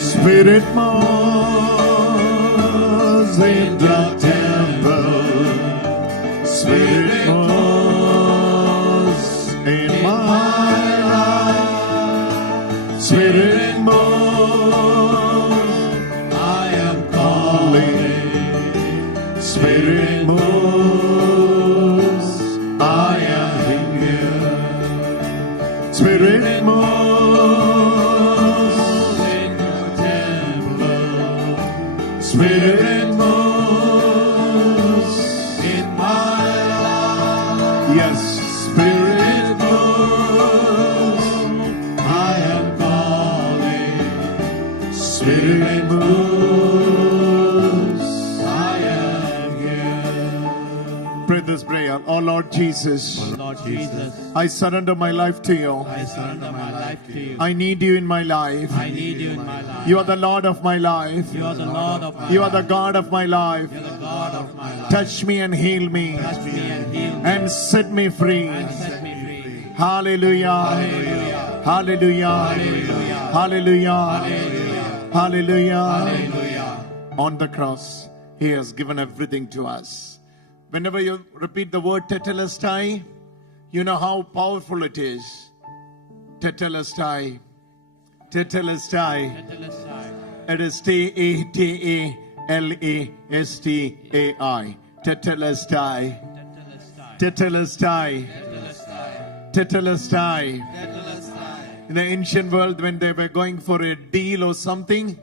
Spirit moves in the temple. Spirit moves in my life. Spirit moves, I am calling. Spirit moves, I am here. Spirit moves. Spirit moves in my life. Yes, Spirit moves, I am calling. Spirit moves, I am here. Pray this prayer. Oh Lord Jesus. Oh Lord Jesus, I surrender my life to you. I surrender my life to you. I need you in my life. I need you in my life. You are the Lord of my life. You are the Lord of my life. You are the God of my life. You are the God of my life. Touch me and heal me. Touch me and heal me. And set me free. And set me free. Hallelujah. Hallelujah. Hallelujah. Hallelujah. Hallelujah. Hallelujah. Hallelujah. On the cross, He has given everything to us. Whenever you repeat the word tetelestai, you know how powerful it is. Tetelestai. Tetelestai. Tetelestai. It is Tetelestai. Tetelestai. Tetelestai. Tetelestai. In the ancient world, when they were going for a deal or something,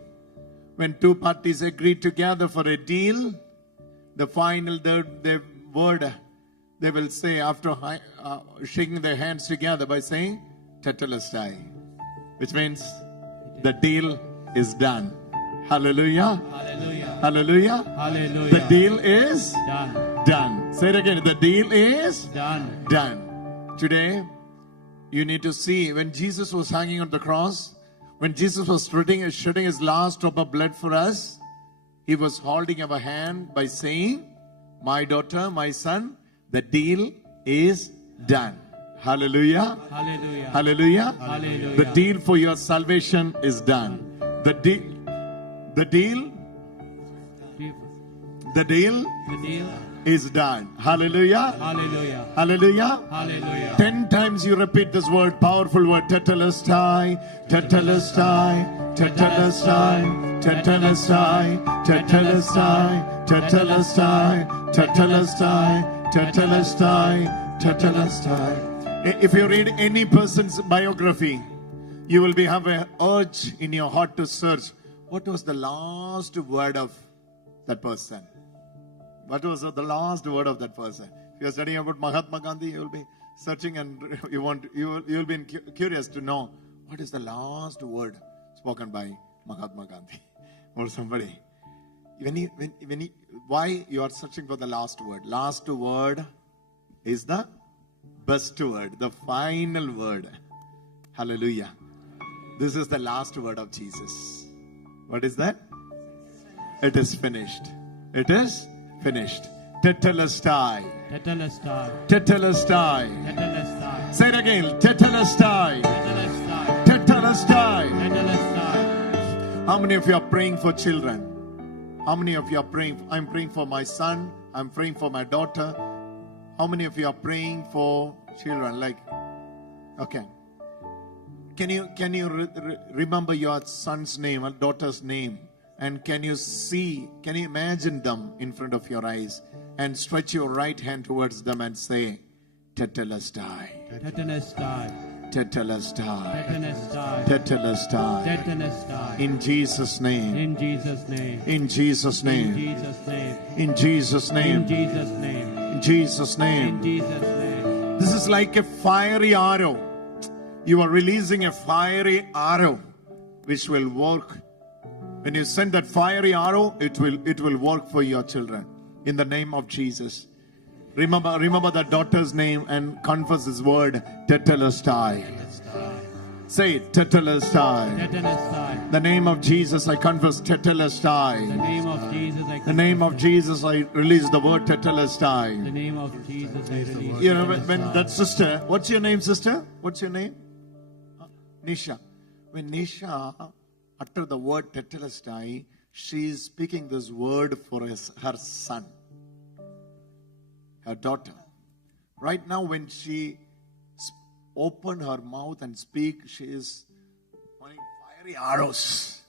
when two parties agreed together for a deal, the final the word they will say after shaking their hands together by saying Tetelestai, which means the deal is done. Hallelujah. Hallelujah. Hallelujah. Hallelujah. The deal is Done. done. Say it again. The deal is Done. done. Today, you need to see when Jesus was hanging on the cross, when Jesus was shedding his last drop of blood for us, He was holding our hand by saying, my daughter, my son, the deal is done. Hallelujah. Hallelujah. Hallelujah. Hallelujah. The deal for your salvation is done. The deal The deal is done. Hallelujah. Hallelujah. Hallelujah. Hallelujah. 10 times you repeat this word, powerful word, Tetelestai, Tetelestai, Tetelestai, Tetelestai, Tetelestai, Tetelestai, Tetelestai, Tetelestai, Tetelestai. If you read any person's biography, you will have an urge in your heart to search what was the last word of that person. What was the last word of that person? If you are studying about Mahatma Gandhi, you will be searching and you will be curious to know what is the last word spoken by Mahatma Gandhi or somebody. Why you are searching for the last word? Last word is the best word, the final word. Hallelujah. This is the last word of Jesus. What is that? It is finished. It is finished. Tetelestai. Tetelestai. Tetelestai. Tetelestai. Say it again. Tetelestai. Tetelestai. Tetelestai. Tetelestai. How many of you are praying for children? How many of you are praying? I'm praying for my son. I'm praying for my daughter. How many of you are praying for children? Okay. Can you remember your son's name or daughter's name? And can you imagine them in front of your eyes and stretch your right hand towards them and say, Tetelestai. Tetelestai. Tetelestai. Tetelestai. Tetelestai. Tetelestai. In Jesus' name. In Jesus' name. In Jesus' name. In Jesus' name. In Jesus' name. In Jesus' name. In Jesus' name. In Jesus' name. This is like a fiery arrow. You are releasing a fiery arrow which will work. When you send that fiery arrow, it will work for your children. In the name of Jesus. Remember the daughter's name and confess his word, Tetelestai. Say it, Tetelestai. Tetelestai. The name of Jesus, I confess Tetelestai. The name of Jesus, I The name of Jesus, I release the word Tetelestai. The name of Jesus, I release. You know, when that sister, what's your name, sister? What's your name? Nisha. When Nisha utter the word tetelestai, she is speaking this word for her son, her daughter. Right now, when she open her mouth and speak, she is pointing fiery arrows.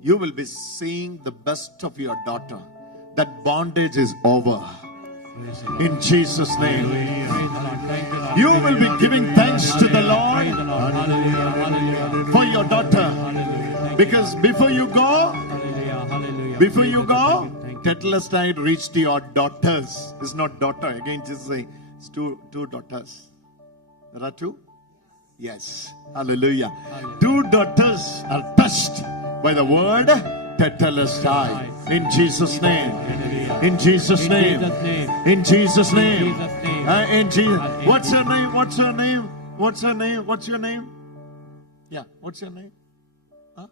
You will be seeing the best of your daughter. That bondage is over. In Jesus' name. You will be giving thanks to the Lord for your daughter. Because before you go, tetelestai reached your daughters. It's not daughter. Again, just say it's two daughters. There are two? Yes. Hallelujah. Two daughters are touched by the word tetelestai. In Jesus' name. In Jesus' name. In Jesus' name. In Jesus. What's her name? What's her name? What's her name? What's your name? Yeah. What's your name? Huh?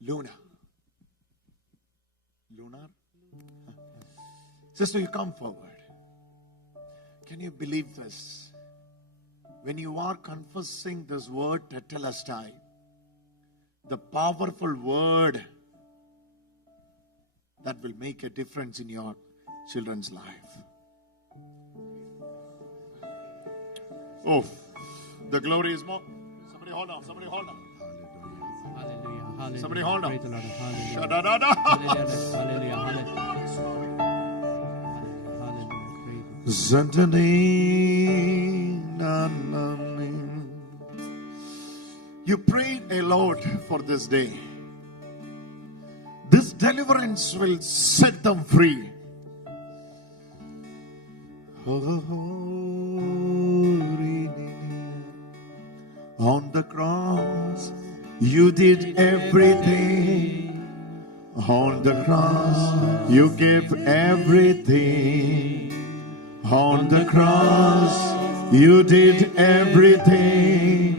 Luna. Lunar? Sister, you come forward. Can you believe this? When you are confessing this word tetelestai, the powerful word that will make a difference in your children's life. Oh, the glory is more. Somebody hold on. Somebody hold on. Hallelujah. Somebody hold on. Praise the Lord. Hallelujah. Shadadada. Hallelujah. Hallelujah. You prayed a lot for this day. This deliverance will set them free. On the cross, you did everything. On the cross, you gave everything. On the cross, you did everything.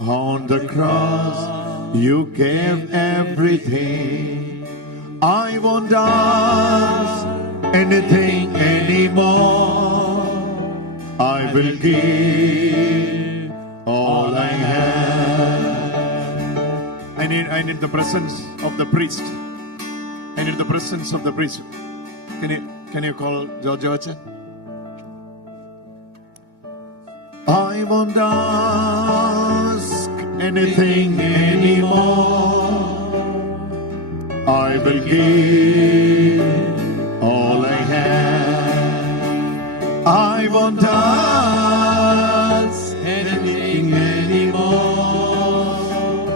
On the cross, you gave everything. I won't ask anything anymore. I will give all I have. I need the presence of the priest. I need the presence of the priest. Can you call George? I won't ask anything anymore. I will give all I have. I won't ask anything anymore.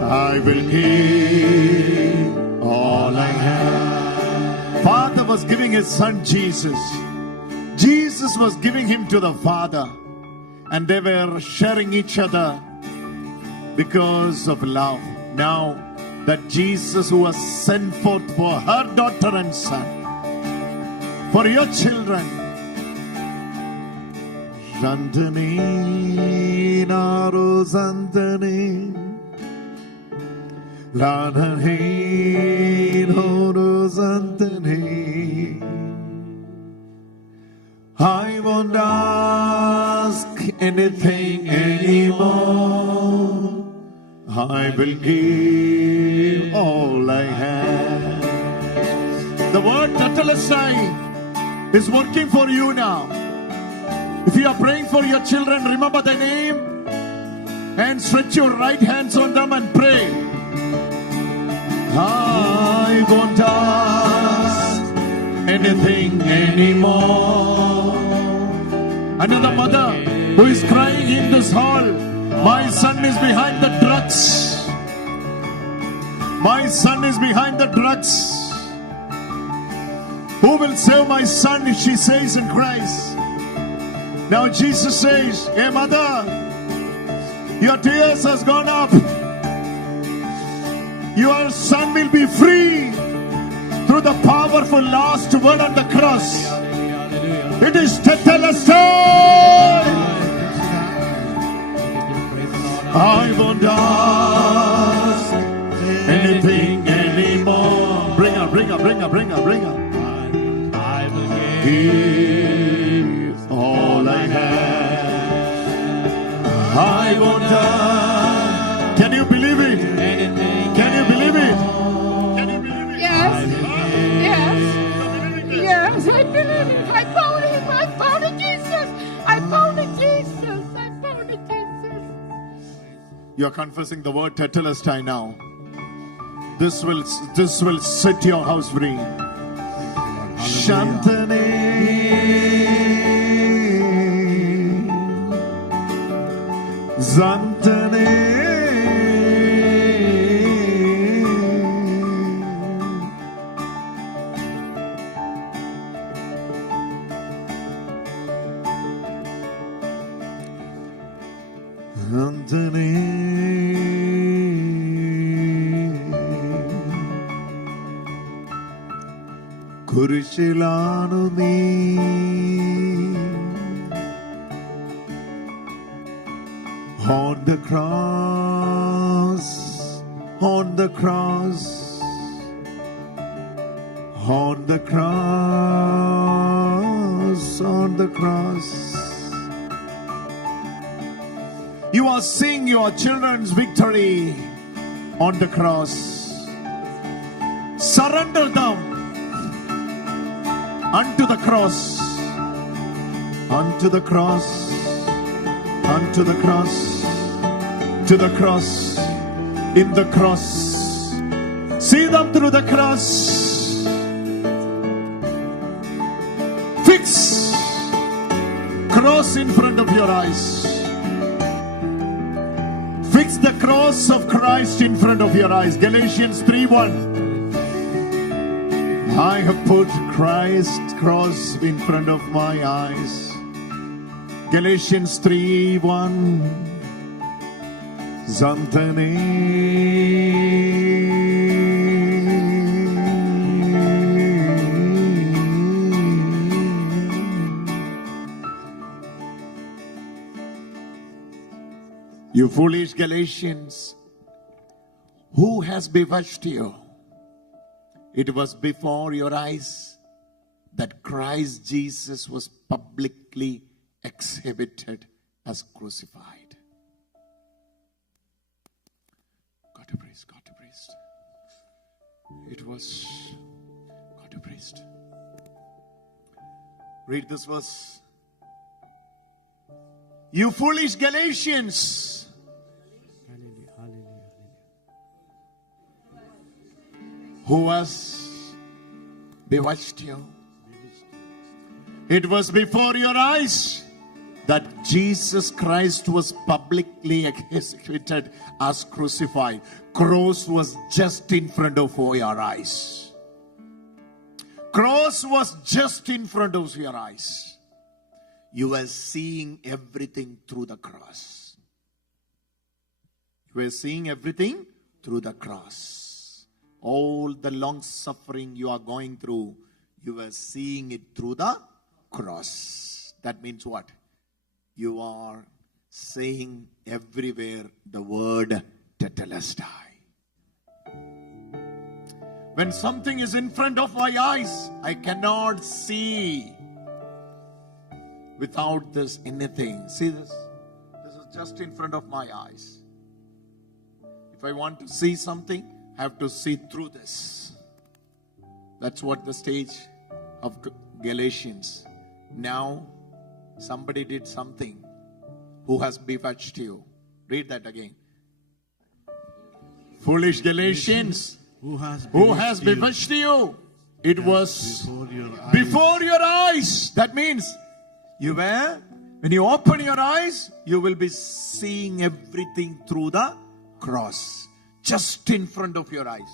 I will give all I have. Father was giving his son Jesus. Jesus was giving him to the Father. And they were sharing each other because of love. Now that Jesus, who was sent forth for her daughter and son, for your children, Randani Naro Zandani Lanani Noro Zandani. I won't ask anything anymore. I will give all I have. The word tetelestai is working for you now. If you are praying for your children, remember the name and stretch your right hands on them and pray. I won't ask anything anymore. Another mother who is crying in this hall, my son is behind the drugs. My son is behind the drugs. Who will save my son, she says and cries. Now Jesus says, hey mother, your tears has gone up. Your son will be free through the powerful last word on the cross. It is tetelestai. I won't ask anything anymore. Bring her. I will give all I have. I won't ask believe it? Anything. Can you believe it? Can you believe it? Yes. Yes. Yes, I believe it. I found him. I found it, Jesus. I found it, Jesus. I found it, Jesus. You are confessing the word tetelestai now. This will set your house free. Shantane. Zantane. കുരിശിലാണു നീ on the cross, on the cross, on the cross, on the cross. You are seeing your children's victory on the cross. Surrender them unto the cross, unto the cross, unto the cross, to the cross, in the cross. See them through the cross. Fix cross in front of your eyes. Fix the cross of Christ in front of your eyes. Galatians 3:1. I have put Christ's cross in front of my eyes. Galatians 3:1. Zantane. You foolish Galatians, who has bewitched you? It was before your eyes that Christ Jesus was publicly exhibited as crucified. God to praise, God to praise. It was God to praise. Read this verse. You foolish Galatians. Hallelujah. Hallelujah. Who has bewitched you? It was before your eyes that Jesus Christ was publicly executed as crucified. Cross was just in front of your eyes. Cross was just in front of your eyes. You were seeing everything through the cross. You were seeing everything through the cross. All the long suffering you are going through, you were seeing it through the cross. That means what? You are saying everywhere the word tetelestai. When something is in front of my eyes, I cannot see without this anything. See this? This is just in front of my eyes. If I want to see something, I have to see through this. That's what the stage of Galatians. Now, somebody did something. Who has bewitched you? Read that again. Foolish Galatians. Who has bewitched you? It was before your eyes. That means when you open your eyes, you will be seeing everything through the cross. Just in front of your eyes.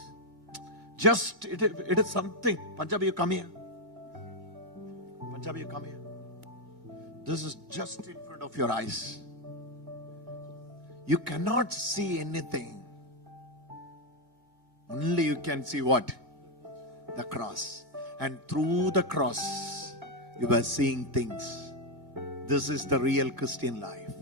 It is something. Punjabi, you come here. Punjabi, you come here. This is just in front of your eyes. You cannot see anything. Only you can see what? The cross. And through the cross, you are seeing things. This is the real Christian life.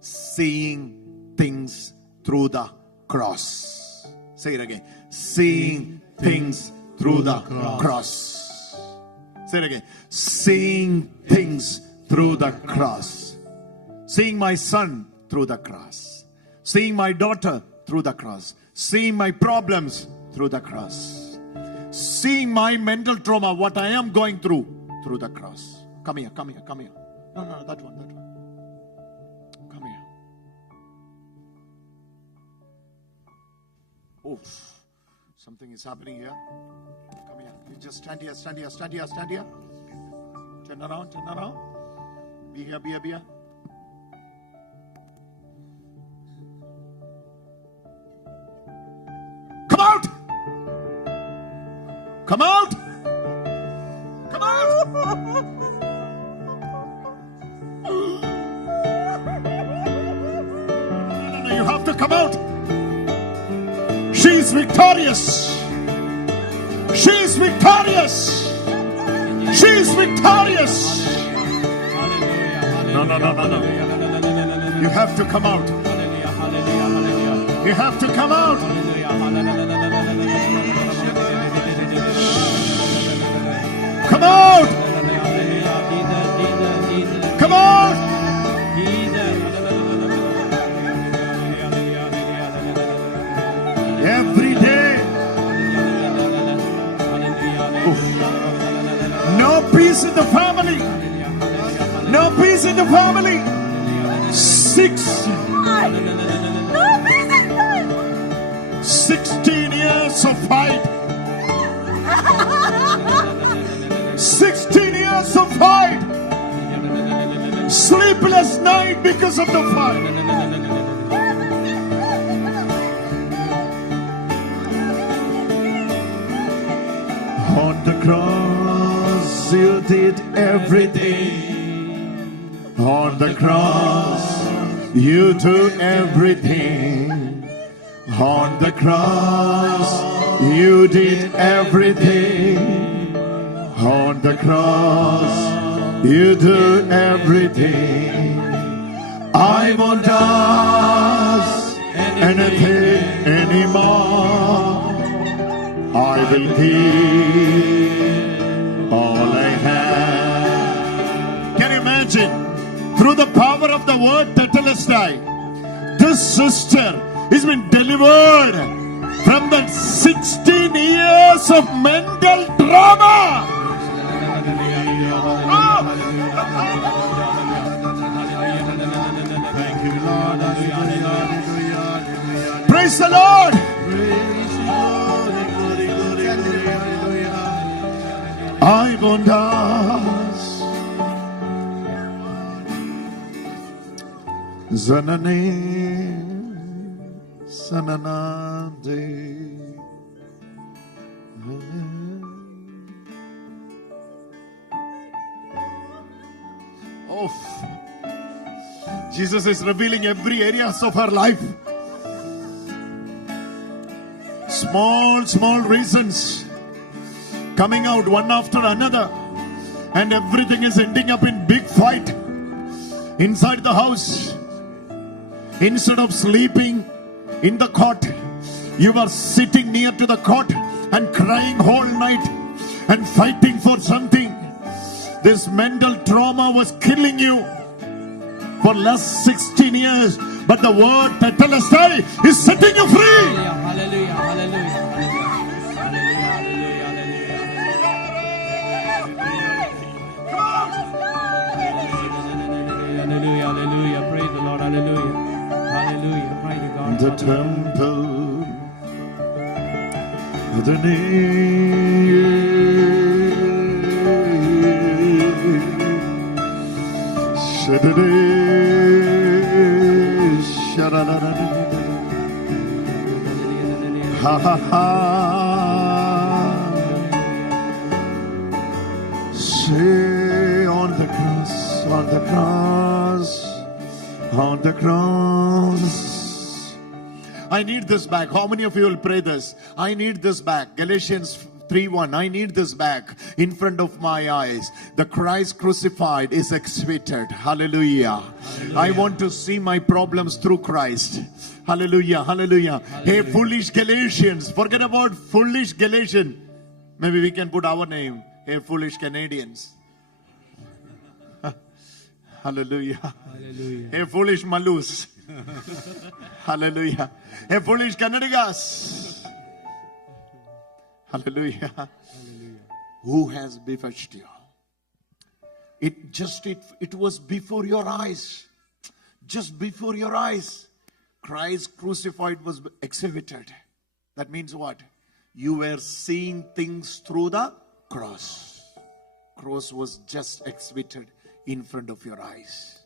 Seeing things through the cross. Say it again. Seeing things through the cross. Say it again. Seeing things through the cross. Seeing my son through the cross. Seeing my daughter through through the cross. Seeing my problems through the cross. Seeing my mental trauma, what I am going through the cross. Come here, come here, come here. No, that one. Come here. Oh, something is happening here. Come here. You just stand here. Turn around. Be here. Come out! Come out! Come out! No, you have to come out. She's victorious. She's victorious. She's victorious. No. You have to come out. You have to come out. Come out! Come out! Every day. No peace in the family. No peace in the family. 16 years of fight. 16 years of fight. Sleepless night because of the fight. On the cross you did everything. On the cross you do everything. On the cross you did everything. On the cross you do everything. I won't ask anything anymore. I will give all I have. Can you imagine? Through the power of the word Tetelestai, this sister has been delivered from that 16 years of mental trauma. Thank you, Lord. Praise the Lord. I won't ask. Zanane, Sananande. Oh, Jesus is revealing every areas of her life. Small reasons coming out one after another, and everything is ending up in big fight inside the house. Instead of sleeping in the cot, you are sitting near to the cot and crying whole night and fighting for something. This mental trauma was killing you for last 16 years, but the word Tetelestai is setting you free. Hallelujah. Praise the Lord. Hallelujah. Praise God. The temple, the say on the cross. I need this back. How many of you will pray this? I need this back. Galatians 3:1. I need this back in front of my eyes. The Christ crucified is exhibited. Hallelujah. I want to see my problems through Christ. Hallelujah. Hey, foolish Galatians. Forget about foolish Galatians. Maybe we can put our name. Hey, foolish Canadians. Hallelujah. Hey, foolish Malus. Hallelujah. A foolish Kannadigas. Hallelujah. Who has bewitched you? It was before your eyes. Just before your eyes. Christ crucified was exhibited. That means what? You were seeing things through the cross. Cross was just exhibited in front of your eyes.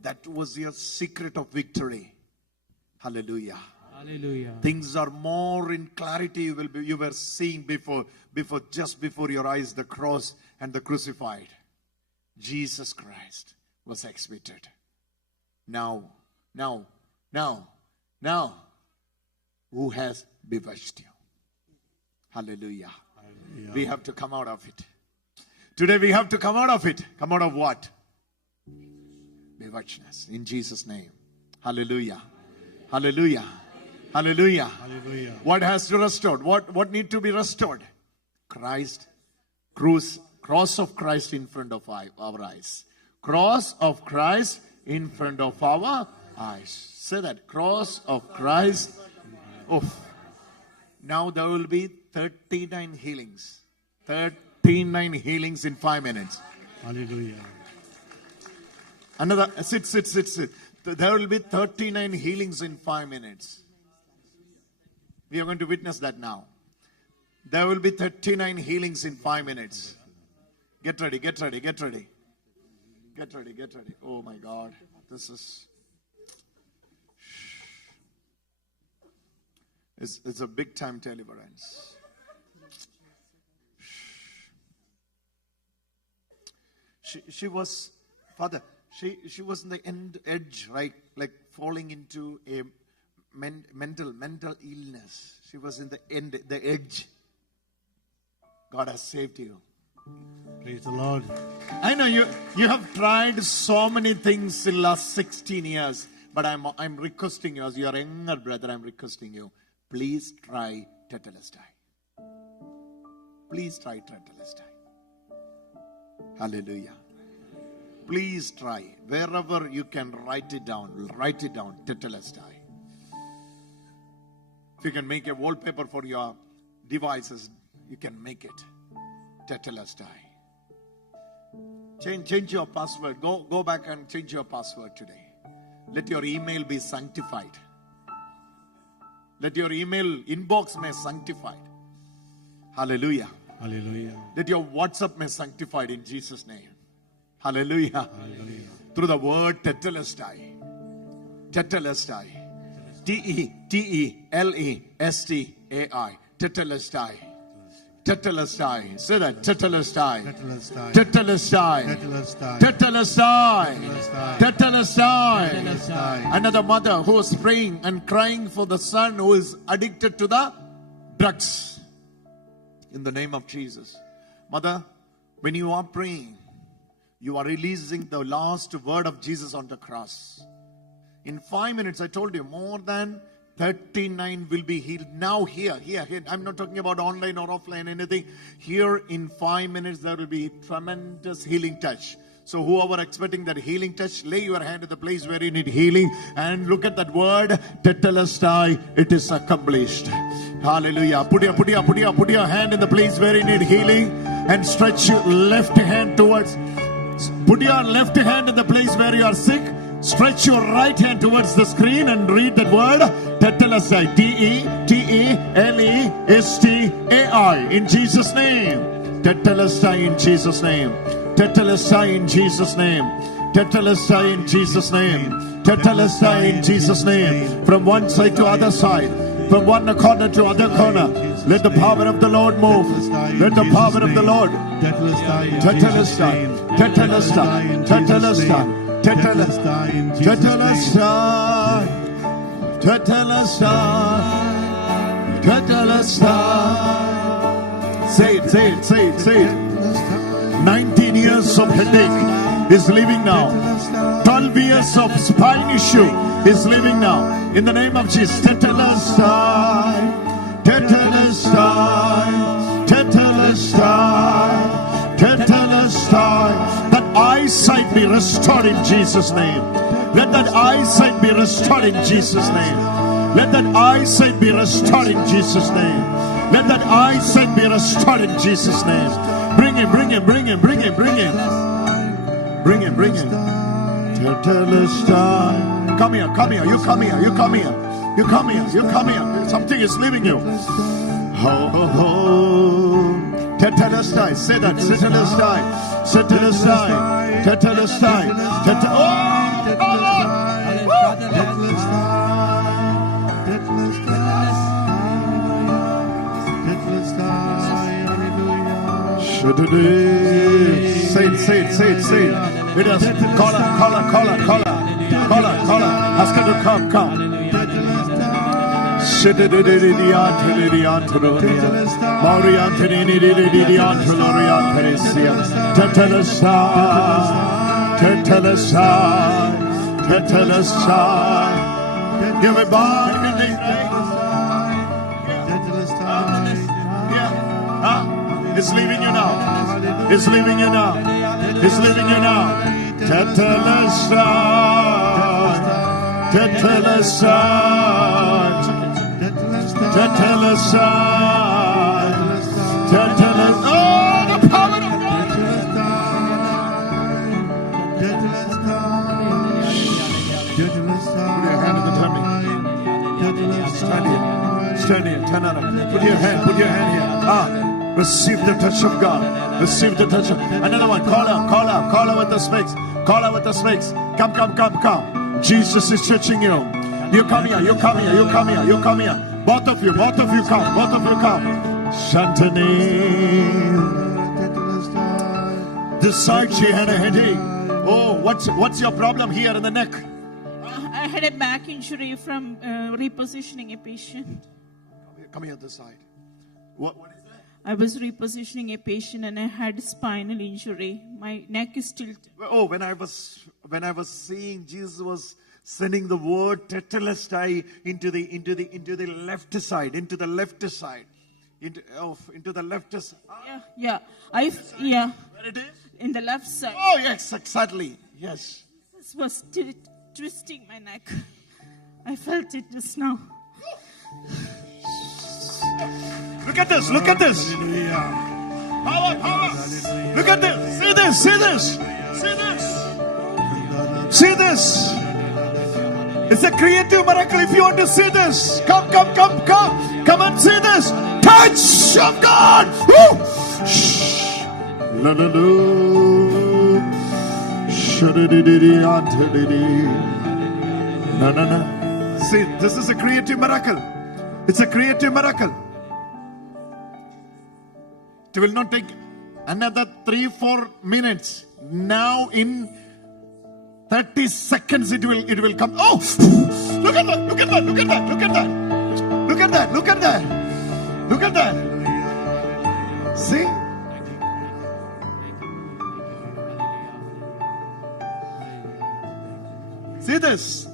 That was your secret of victory. Hallelujah. Hallelujah. Things are more in clarity. You were seeing just before your eyes the cross and the crucified. Jesus Christ was exhibited. Now, who has bewitched you? Hallelujah. Hallelujah. We have to come out of it. Today we have to come out of it. Come out of what? Bewitchedness. In Jesus' name. Hallelujah. Hallelujah. Hallelujah. Hallelujah. What has to restored? What need to be restored? Christ. Cross of Christ in front of our eyes. Cross of Christ in front of our eyes. Say that. Cross of Christ. Oh. Now there will be 39 healings. 39 healings in 5 minutes. Hallelujah. Another, sit. There will be 39 healings in 5 minutes. We are going to witness that now. There will be 39 healings in 5 minutes. Get ready. Oh my God. This is... It's a big time deliverance. She was, Father, she was in the edge, right? Like falling into a mental illness. She was in the edge. God has saved you. Praise the Lord. I know you have tried so many things in the last 16 years, but I'm requesting you, as your younger brother, I'm requesting you, please try Tetelestai. Please try Tetelestai. Hallelujah. Please try. Wherever you can write it down, Tetelestai. If you can make a wallpaper for your devices, you can make it. Tetelestai. Change your password. Go back and change your password today. Let your email be sanctified. Let your email inbox be sanctified. Hallelujah. Hallelujah. Let your WhatsApp be sanctified in Jesus' name. Hallelujah. Hallelujah. Through the word Tetelestai. Tetelestai. Tetelestai. Tetelestai. Tetelestai. Say that. Tetelestai. Tetelestai. Tetelestai. Tetelestai. Another mother who was praying and crying for the son who is addicted to the drugs. In the name of Jesus. Mother, when you are praying, you are releasing the last word of Jesus on the cross. In 5 minutes, I told you, more than 39 will be healed. Now here. I'm not talking about online or offline, anything. Here in 5 minutes, there will be tremendous healing touch. So whoever expecting that healing touch, lay your hand at the place where you need healing and look at that word, Tetelestai, it is accomplished. Hallelujah. Put your hand in the place where you need healing and stretch your left hand towards. Put your left hand in the place where you are sick. Stretch your right hand towards the screen and read that word, Tetelestai. Tetelestai. In Jesus' name. Tetelestai in Jesus' name. Tetelestai in Jesus' name. Tetelestai in Jesus' name. Tetelestai in Jesus' name. From one side to other side. From one corner to other corner. Let the power of the Lord move. Let the power of the Lord. Tetelestai. Tetelestai. Tetelestai. Tetelestai. Tetelestai. Tetelestai. Tetelestai. Say it. 19 years of headache is leaving now. 12 years of spine issue is leaving now. In the name of Jesus. Tetelestai. Tetelestai. Tetelestai. Tetelestai. That eyesight be restored in Jesus' name. Let that eyesight be restored in Jesus' name. Let that eyesight be restored in Jesus' name. Let that eyesight be restored in Jesus' name. Bring him, bring him, bring him, bring him, bring him. Bring him, bring him. Tetelestai. Come here, come here, you come here, you come here. You come here, you come here. Something is leaving you. Ho, ho, ho. Tetelestai. Say that. Tetelestai. Tetelestai. Tetelestai. Oh! Say it, say it, say it, say it. It is. Call her, call her, call her, call her. Call her, call her. Ask her to come, come. Give it back. It's leaving you now. It's leaving you now. It's leaving you now. Tetelestai. Tetelestai. Tetelestai. Tetelestai. Oh, the power of God. Put your hand in the tummy. Stand here. Stand here. Turn around. Put your hand here. Receive the touch of God. Receive the touch of another one. Call her, call her, call her with the snakes. Call her with the snakes. Come, come, come, come. Jesus is touching you. You come here, you come here, you come here, you come here. Both of you come, both of you come. Shantani. This side she had a headache. Oh, what's your problem here in the neck? I had a back injury from repositioning a patient. Come here this side. What is that? I was repositioning a patient and I had spinal injury. My neck is tilted. Oh, when I was seeing Jesus was sending the word tetelestai into the left side, into the left side, into the left side. Yeah. Where it is? In the left side. Oh yes, exactly. Yes. This was twisting my neck. I felt it just now. Look at this, look at this. Power, power. Look at this. See this, see this. See this. See this. It's a creative miracle if you want to see this. Come. Come and see this. Touch of God. Woo! No. See, this is a creative miracle. It's a creative miracle. It will not take another 3-4 minutes. Now in 30 seconds it will come. Oh! Look at that! Look at that! Look at that! Look at that! Look at that! Look at that! Look at that! See? See this?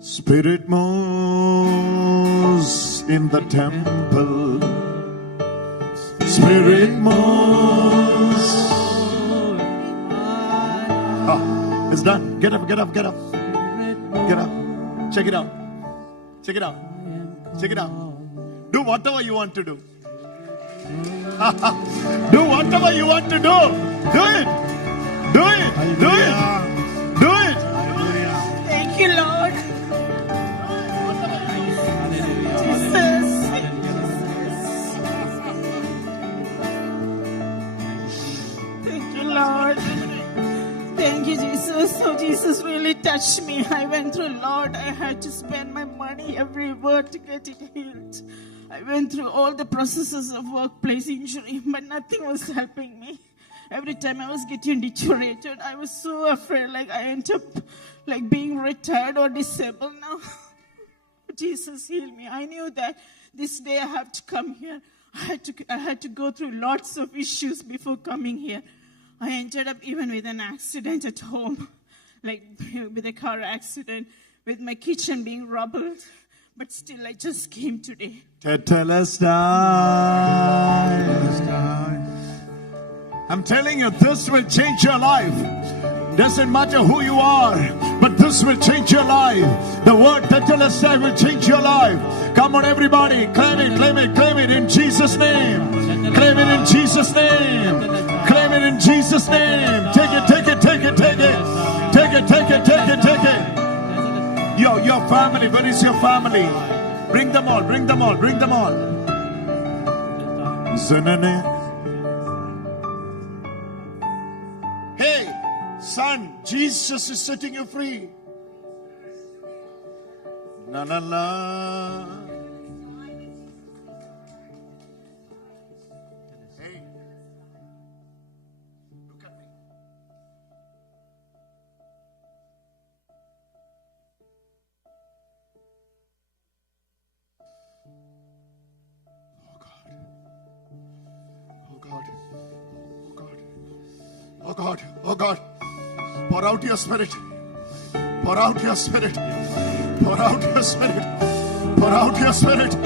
Spirit moves in the temple. Spirit moves. Oh, it's done. Get up. Get up. Check it out. Check it out. Check it out. Do whatever you want to do. Do whatever you want to do. Do it. Do it. Do it. Do it. Thank you, Lord. Lord, thank you, Jesus. So Jesus really touched me. I went through, Lord, I had to spend my money everywhere to get it healed. I went through all the processes of workplace injury, but nothing was helping me. Every time I was getting deteriorated, I was so afraid, like I end up like being retired or disabled now. Jesus, heal me. I knew that this day I have to come here. I had to go through lots of issues before coming here. I ended up even with an accident at home, like with a car accident, with my kitchen being rubbled. But still, I just came today. Tetelestai. I'm telling you, this will change your life. Doesn't matter who you are, but this will change your life. The word Tetelestai will change your life. Come on, everybody, claim it, claim it, claim it in Jesus' name. Claim it in Jesus' name. Claim it in Jesus' name. Take it, take it, take it, take it. Take it, take it, take it, take it. Your family, where is your family? Bring them all, bring them all, bring them all. Zanane. Hey, son, Jesus is setting you free. Na na na. Hey, look at me. Oh God, oh God, pour out your spirit, pour out your spirit, pour out your spirit, pour out your spirit,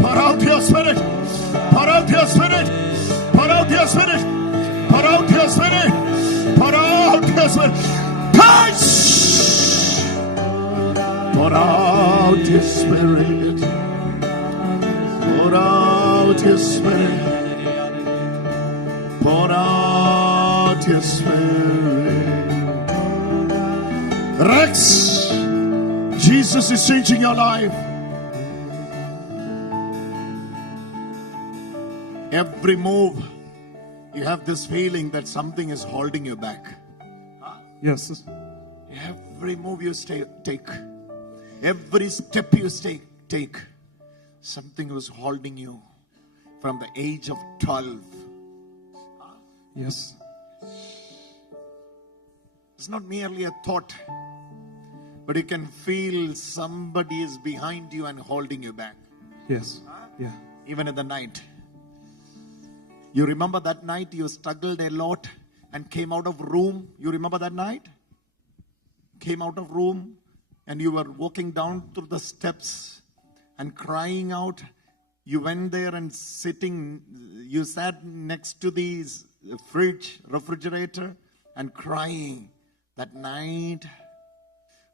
pour out your spirit, pour out your spirit, pour out your spirit, pour out your spirit, pour out your spirit, touch! Pour out your spirit, pour out your spirit, pour out your spirit. Rex, Jesus is changing your life. Every move, you have this feeling that something is holding you back. Yes. Every move you take, every step you take, something was holding you from the age of 12. Yes. It's not merely a thought, but you can feel somebody is behind you and holding you back. Yes. Yeah. Even in the night. You remember that night you struggled a lot and came out of room? You remember that night? Came out of room and you were walking down through the steps and crying out. You went there and you sat next to the fridge, refrigerator and crying. That night,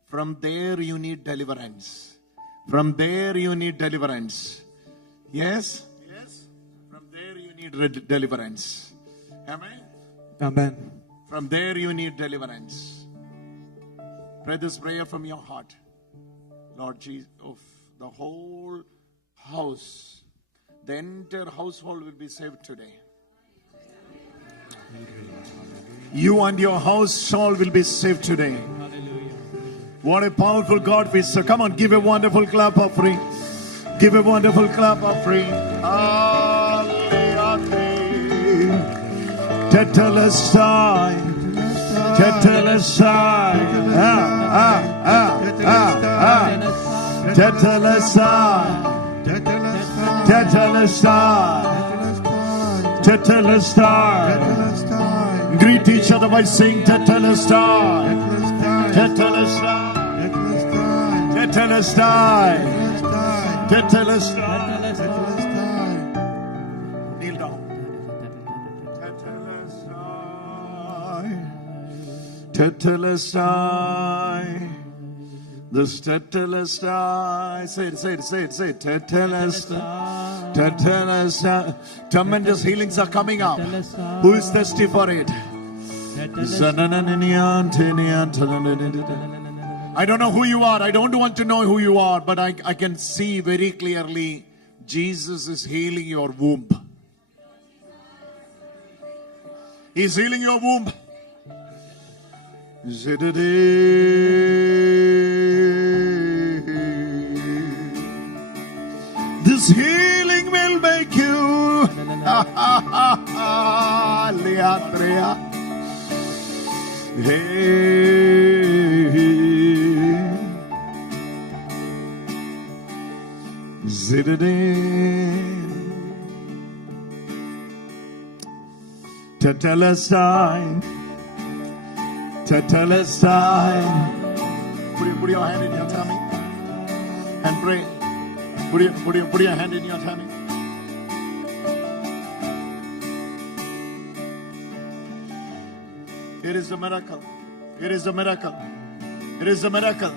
from there you need deliverance. From there you need deliverance. Yes? Yes. From there you need deliverance. Amen? Amen. From there you need deliverance. Pray this prayer from your heart. Lord Jesus, of the whole house, the entire household will be saved today. You and your household will be saved today. What a powerful God we serve. Come on, give a wonderful clap offering. Give a wonderful clap offering. Tetelestai, Tetelestai, Tetelestai, Tetelestai, Tetelestai. Greet each other by saying Tetelestai, Tetelestai, Tetelestai, Tetelestai. Kneel down. Tetelestai, this Tetelestai. Say it. Tetelestai, Tetelestai. Tremendous healings are coming up. Who is thirsty for it? I don't know who you are. I don't want to know who you are, but I can see very clearly Jesus is healing your womb. He's healing your womb. This healing will make you Tetelestai, Tetelestai. Put your hand in your tummy and pray. Put your hand in your tummy. Here is the miracle. It is a miracle. It is a miracle.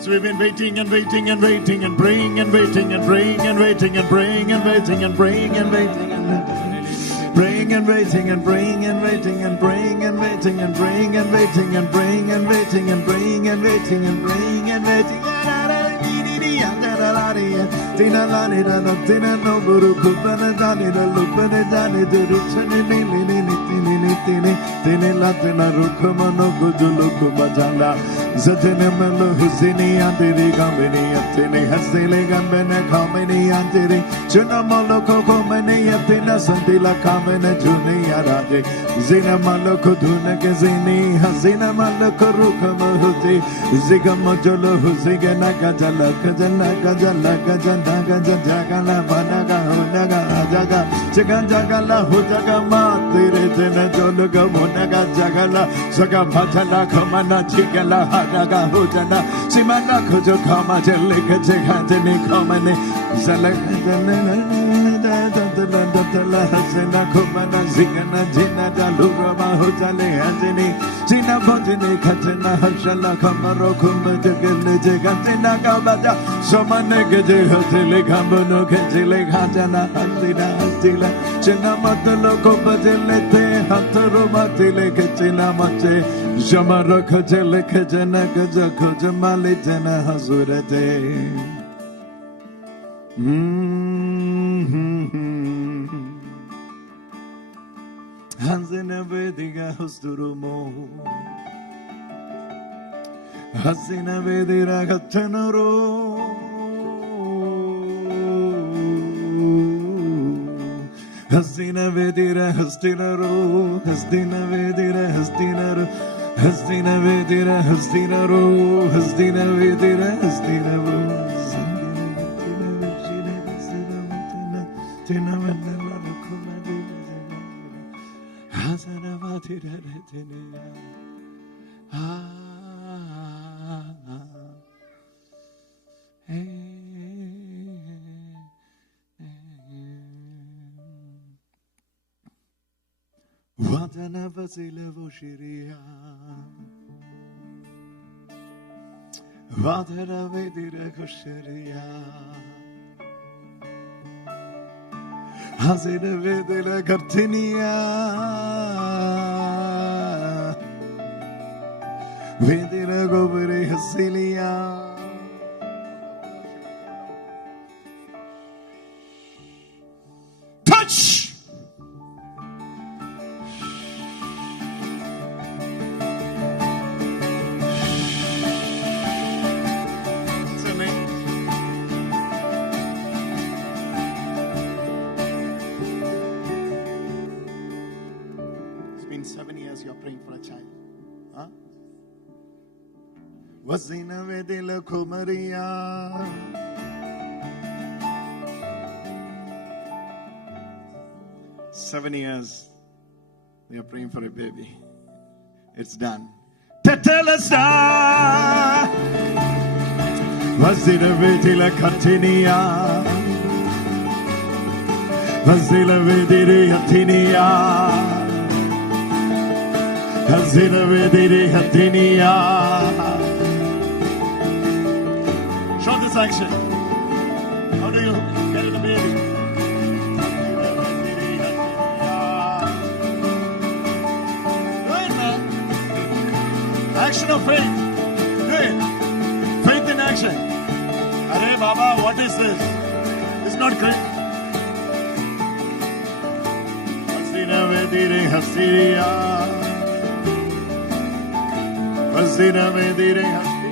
So we've been waiting and waiting and waiting and praying and waiting and praying and waiting and praying and waiting and praying and waiting and praying and waiting and praying and waiting and praying and waiting and praying and waiting and praying and waiting and praying and waiting and praying and waiting. Tina lani da no tina no buru kubana dani da lupane dani da ruchani ni tini latina rukama no gujulu kubajanda zatine melu husini antiri gambini atini hasile gambene kamini antiri chuna maloko komene yatina santila kamene juni yarade zina maloko dhune ke zini hazina maloko rukama huti zigama jolo huziga naga jala kajana kajala kajana kajana banaga hunaga jaga chikan jagala hujaga matire jena jologa munaga jagala saga bhatala kamana chigala hanaga hujana simana kujo kama jelle kajega jene kamane zala Tala hasena kumana zingana jina dalura mahujale hajini jina bojini khatena hashala kamaro kumte gele jegatina kabada samane geje hatile kambono kejile khajana hasila hasila jina matlo ko bajele te hatro matile kechina mache jamara khajele khajana gaja khajmale jana hazurate Hazina vediga husturumo Hazina vedira gatanaro Hazina vedira hustinaro Hastina vedira hustinaro Hastina vedira hustinaro Hastina vedira hustinaro Wadana vasilevo shiria Wadana vedira kosheria Hazina vedila kartinia Vedila gobere hasilia Touch! Wazina vedila kumaria Seven years we are praying for a baby. It's done. Tetelesta Wazina vedila katinia Wazina vediri hatinia Wazina vediri hatinia Action. How do you carry the baby? Do it, man. Action of faith. Do it. Faith in action. Arey Baba, what is this? It's not great. Hasina vedire hasiria. Hasina vedire hasiria.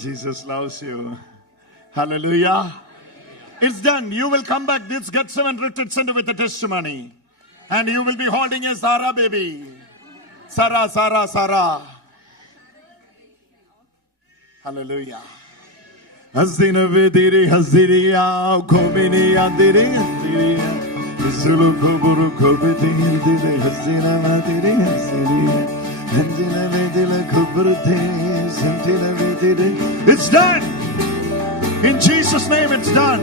Jesus loves you. Hallelujah. It's done. You will come back. This Gethsemane retreat center with a testimony. And you will be holding a Sarah baby. Sarah, Sarah, Sarah. Hallelujah. Hazina vediri haziria komini andiri andiri Zulu kuburu kubiti andiri hazina nadiri haziria Handina vedila kubrute santina vediri. It's done. In Jesus' name, it's done.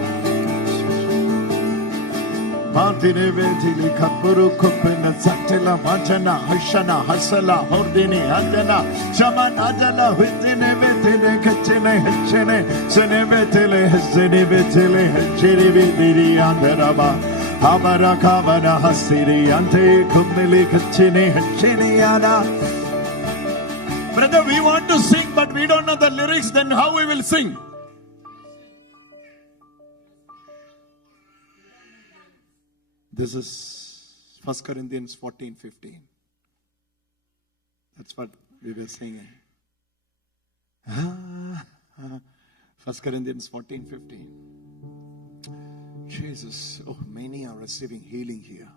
Matine Vetili Kapuru Kupina Satila Machana Hashana Hasala Hordini Hadana Shamanadala Vitine Vetile Kachene Hachene Sene Vetile Hasene Vetile Hachiri Vidiri Andaraba Habara Kavana Hasiri Ante Kumili Kachene Hachini Yana. Brother, we want to sing, but we don't know the lyrics, then how we will sing? This is 1 Corinthians 14:15. That's what we were singing. 1 Corinthians 14:15. Jesus, oh, many are receiving healing here.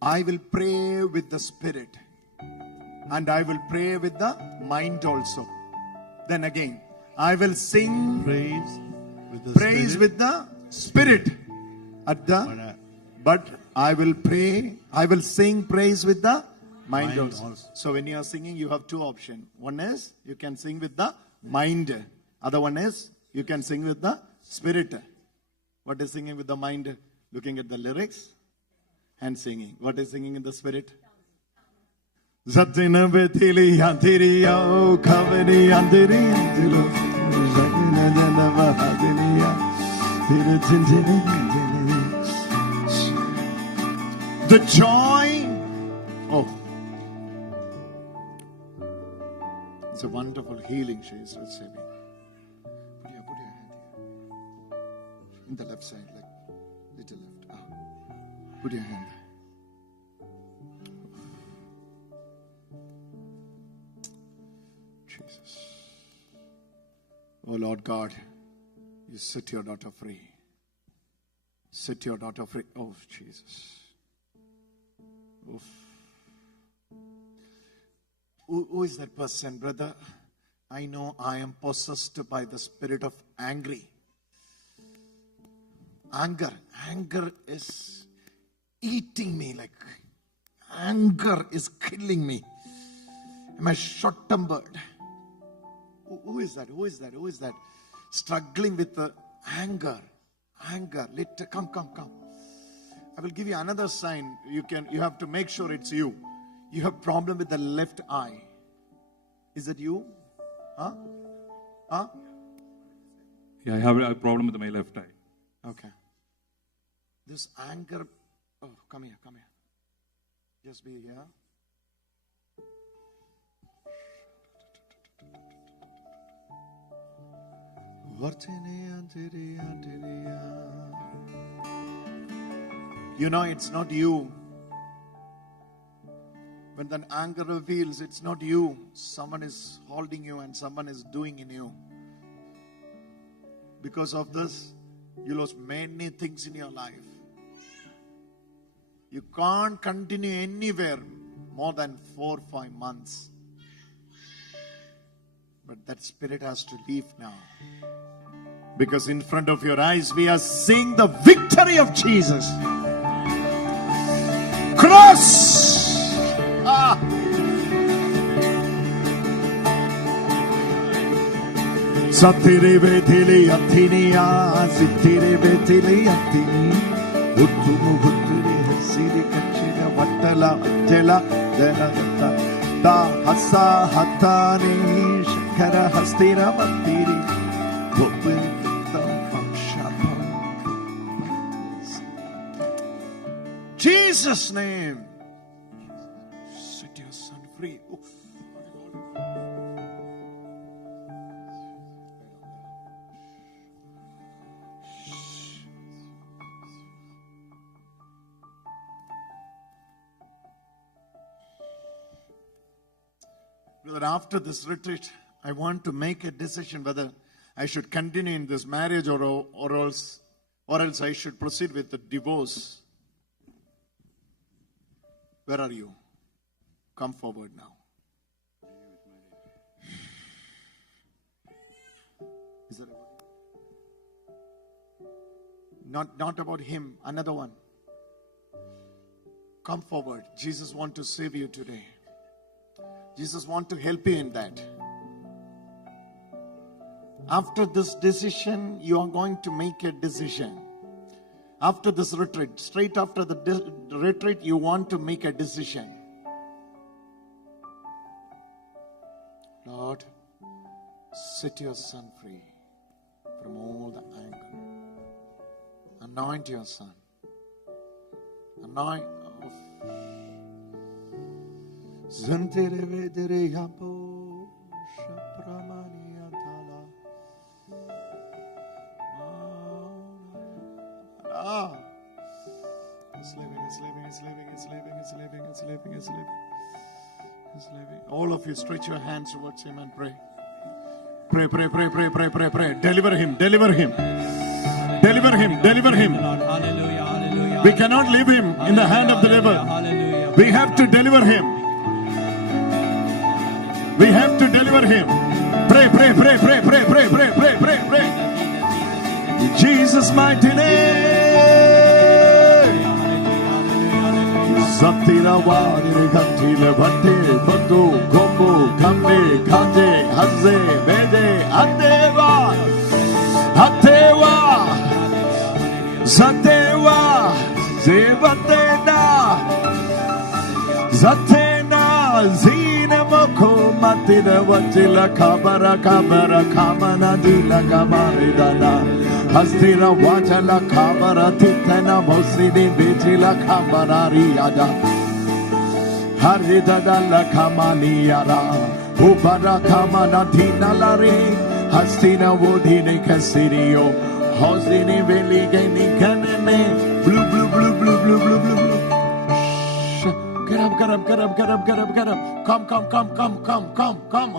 I will pray with the spirit, and I will pray with the mind also. Then again, I will sing praise with the spirit but I will pray, I will sing praise with the mind also. So when you are singing, you have two options. One is you can sing with the mind. Other one is you can sing with the spirit. What is singing with the mind? Looking at the lyrics and singing. What is singing in the spirit? Zatina Betili Antirio Kavani Andiri the joy. Oh, it's a wonderful healing she is receiving. Put your hand here. In the left side, like little left. Put your hand there. Jesus. Oh Lord God, you set your daughter free. Set your daughter free. Oh Jesus. Oof. Who is that person, brother? I know I am possessed by the spirit of anger. Anger is eating me, like anger is killing me. Am I short-tempered? Who is that? Who is that? Who is that? Struggling with the anger. Come. I will give you another sign. You have to make sure it's you. You have problem with the left eye. Is it you? Huh? Yeah, I have a problem with my left eye. Okay. This anger. Oh, come here. Just be here. You know, it's not you. When that anger reveals, it's not you. Someone is holding you and someone is doing in you. Because of this, you lost many things in your life. You can't continue anywhere more than 4 or 5 months. But that spirit has to leave now. Because in front of your eyes, we are seeing the victory of Jesus. Cross! Satire betili atiniya, sitire betili atini, uttumu butturi hasiri kachira vattala ajjala dena da hasa hatani shakara hastira vattiri Jesus' name. Set your son free. Brother, after this retreat, I want to make a decision whether I should continue in this marriage or else I should proceed with the divorce. Where are you? Come forward now. Is that not about him, another one. Come forward. Jesus wants to save you today. Jesus wants to help you in that. After this decision, you are going to make a decision. After this retreat, straight after the retreat, you want to make a decision. Lord, set your son free from all the anger. Anoint your son. Anoint. It's living. All of you stretch your hands towards him and pray. Pray. Deliver him. Deliver him. We cannot leave him in the hand of the devil. We have to deliver him. Pray. In Jesus' mighty name. Satira wari gatile bate batu gomu kamne kanje hazze bede atewa zatewa zebatena zina moko matira wachila kabara kamana dila kamaridana Hastira wachala kabara titana mosini bijila kamarari ada Haridada la kamani yara Ubara kamana dinalari Hastina wodini kasirio Hosini veligeni kanene Blue Get up. Come.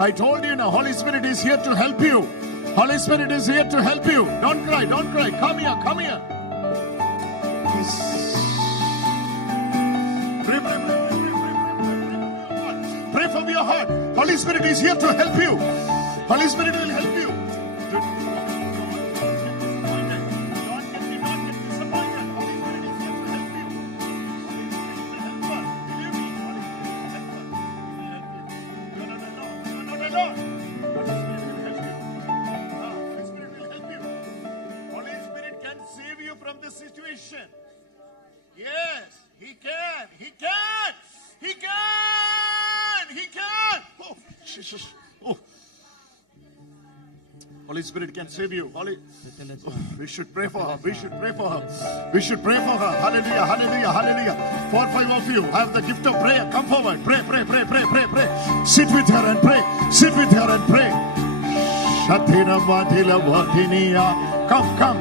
I told you now, Holy Spirit is here to help you. Holy Spirit is here to help you. Don't cry. Come here. Pray from your heart. Holy Spirit is here to help you. Holy Spirit will help you. Yes, he can. Oh, Jesus. Oh. Holy Spirit can save you. We should pray for her. Hallelujah. 4 or 5 of you have the gift of prayer. Come forward. Pray. Sit with her and pray. Come.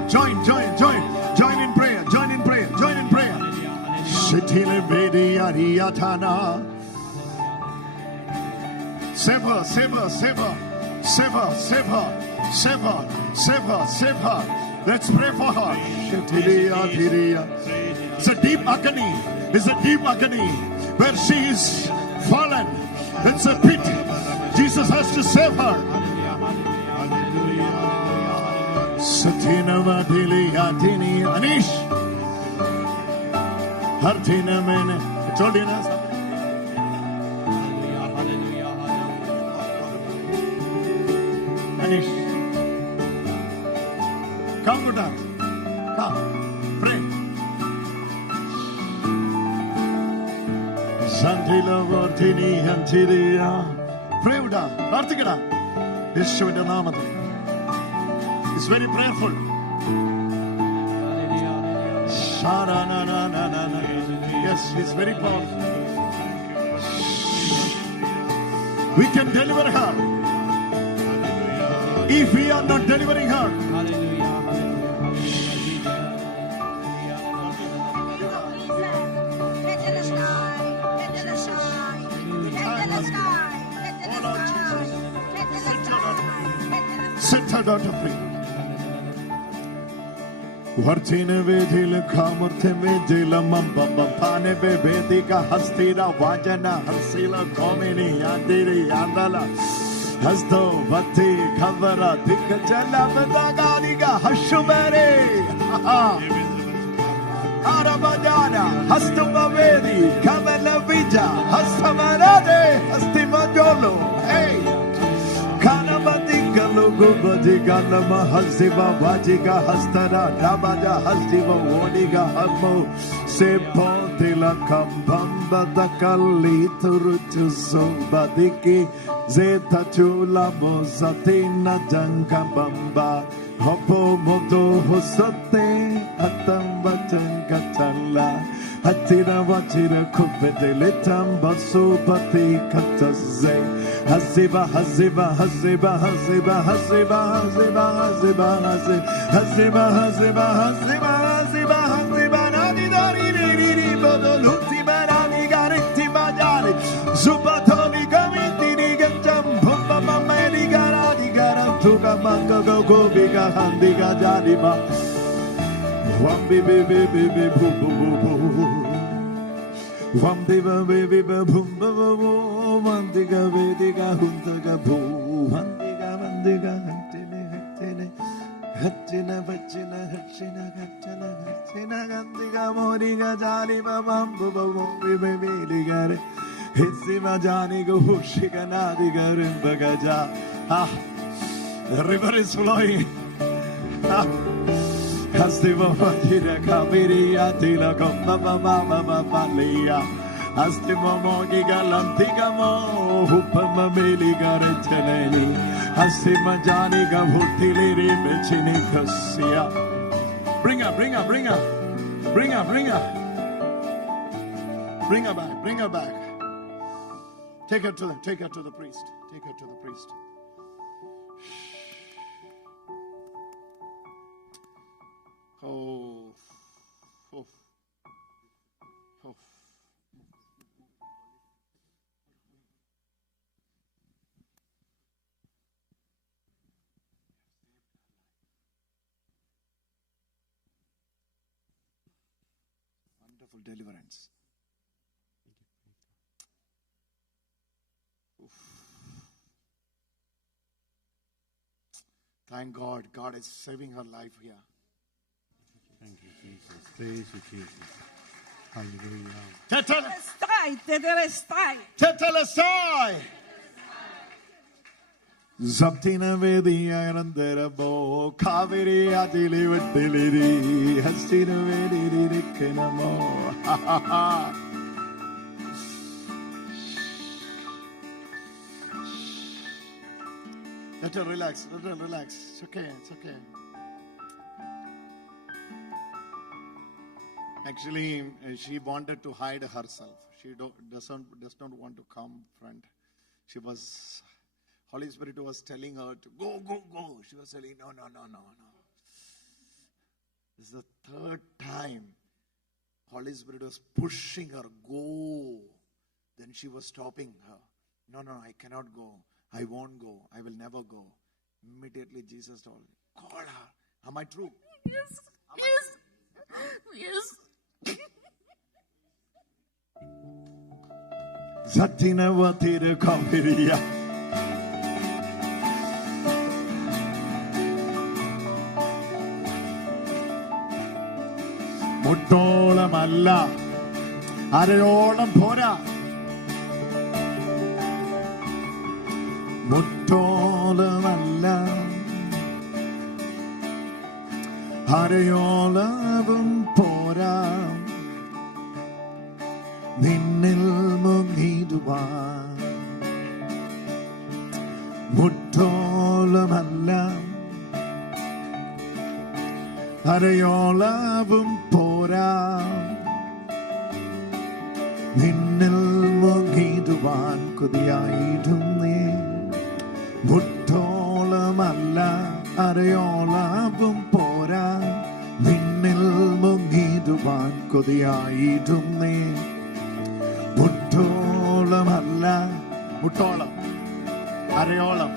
Join in prayer. Save her. Let's pray for her. It's a deep agony where she is fallen. It's a pit. Jesus has to save her. Anish. Hartina mene. Told you now. Anish. Come, Buddha. Come. Pray. Santila Vartini Antiria. Pray, Buddha. Vartikada. Yeshua Namata. It's very prayerful. Yes, it's very powerful. We can deliver her. If we are not delivering her, set her daughter free. Vartine vedila kamurthe vedila mambamba pane vedika hastira vajana hasila komini andiri andala hasto vati khavara dikjala badagariga hashumare arabajana hastumavedi kamala vija hastamarade hastimajolo hey kanabadikalu Adiga Lama Haziva Vajiga Hastara Rabaja Haziva Wodiga Hamo Sepotila Kambamba Dakali Turutu Sombadiki Zeta Chula Mozatina Jankabamba Hopo Moto Hosate Atamba Jankatala Hatira Vachira Kupetele Tamba Sopati Kataze Haziba Haziba Haziba Haziba Haziba Haziba Haziba Haziba Haziba Haziba Haziba Haziba Nadi Dari Diri Bodoluti Barani Gariti Bajali Zupatoli Gamiti Nigatam Pumba Mamadi Garadi Garatuka Manga Gobiga Handiga Jadiba Wambi Baby Baby Boo Boo Boo Wambi Baby Boom Boo Mandiga Vediga Huntaga Boo Mandiga Mandiga Hantine Hantine Hatina Vachina Hachina Hatana Hatina Gandiga Moriga Jaliba Bambu Baby Ligare Hitsima Janigo Hushika Nadiga Rimbagaja. Ah, the river is flowing. Ah, Hastiva Vakira Kaviri Atila Kamba Mama Malia. Astima Mogiga Lantigamo, Hupama Meliga Reteleni, Astima Janiga Hutili Mechini Kasia. Bring her, bring her, bring her, bring her, bring her. Bring her back, bring her back. Take her to the priest. Take her to the priest. Oh. Oh. Oh. Wonderful deliverance. Oof. Thank God. God is saving her life here. Thank you, Jesus. Praise you, Jesus. Hallelujah. Tetelestai. Tetelestai. Zaptina Vedia and Derabo, Kaviri Adili with Diliri, Hastina Vedi Kinamo. Ha ha ha. Let her relax. Let her relax. It's okay. It's okay. Actually, she wanted to hide herself. She does not want to come front. She was, Holy Spirit was telling her to go. She was telling, no. This is the third time Holy Spirit was pushing her, go. Then she was stopping her. No, I cannot go. I won't go. I will never go. Immediately Jesus told me, call her. Am I true? Yes. Zatina Vatira Kampiria. Muttolam alla. Areolam pora. Muttolam alla. Areolam pora. Ninnil mungiduvan Muttolamalla Arayolavum pora Ninnil mungiduvan Kudiyayidunne Muttolamalla Arayolavum pora Ninnil mungiduvan Kudiyayidunne Muttolam alla, muttolam, areolam.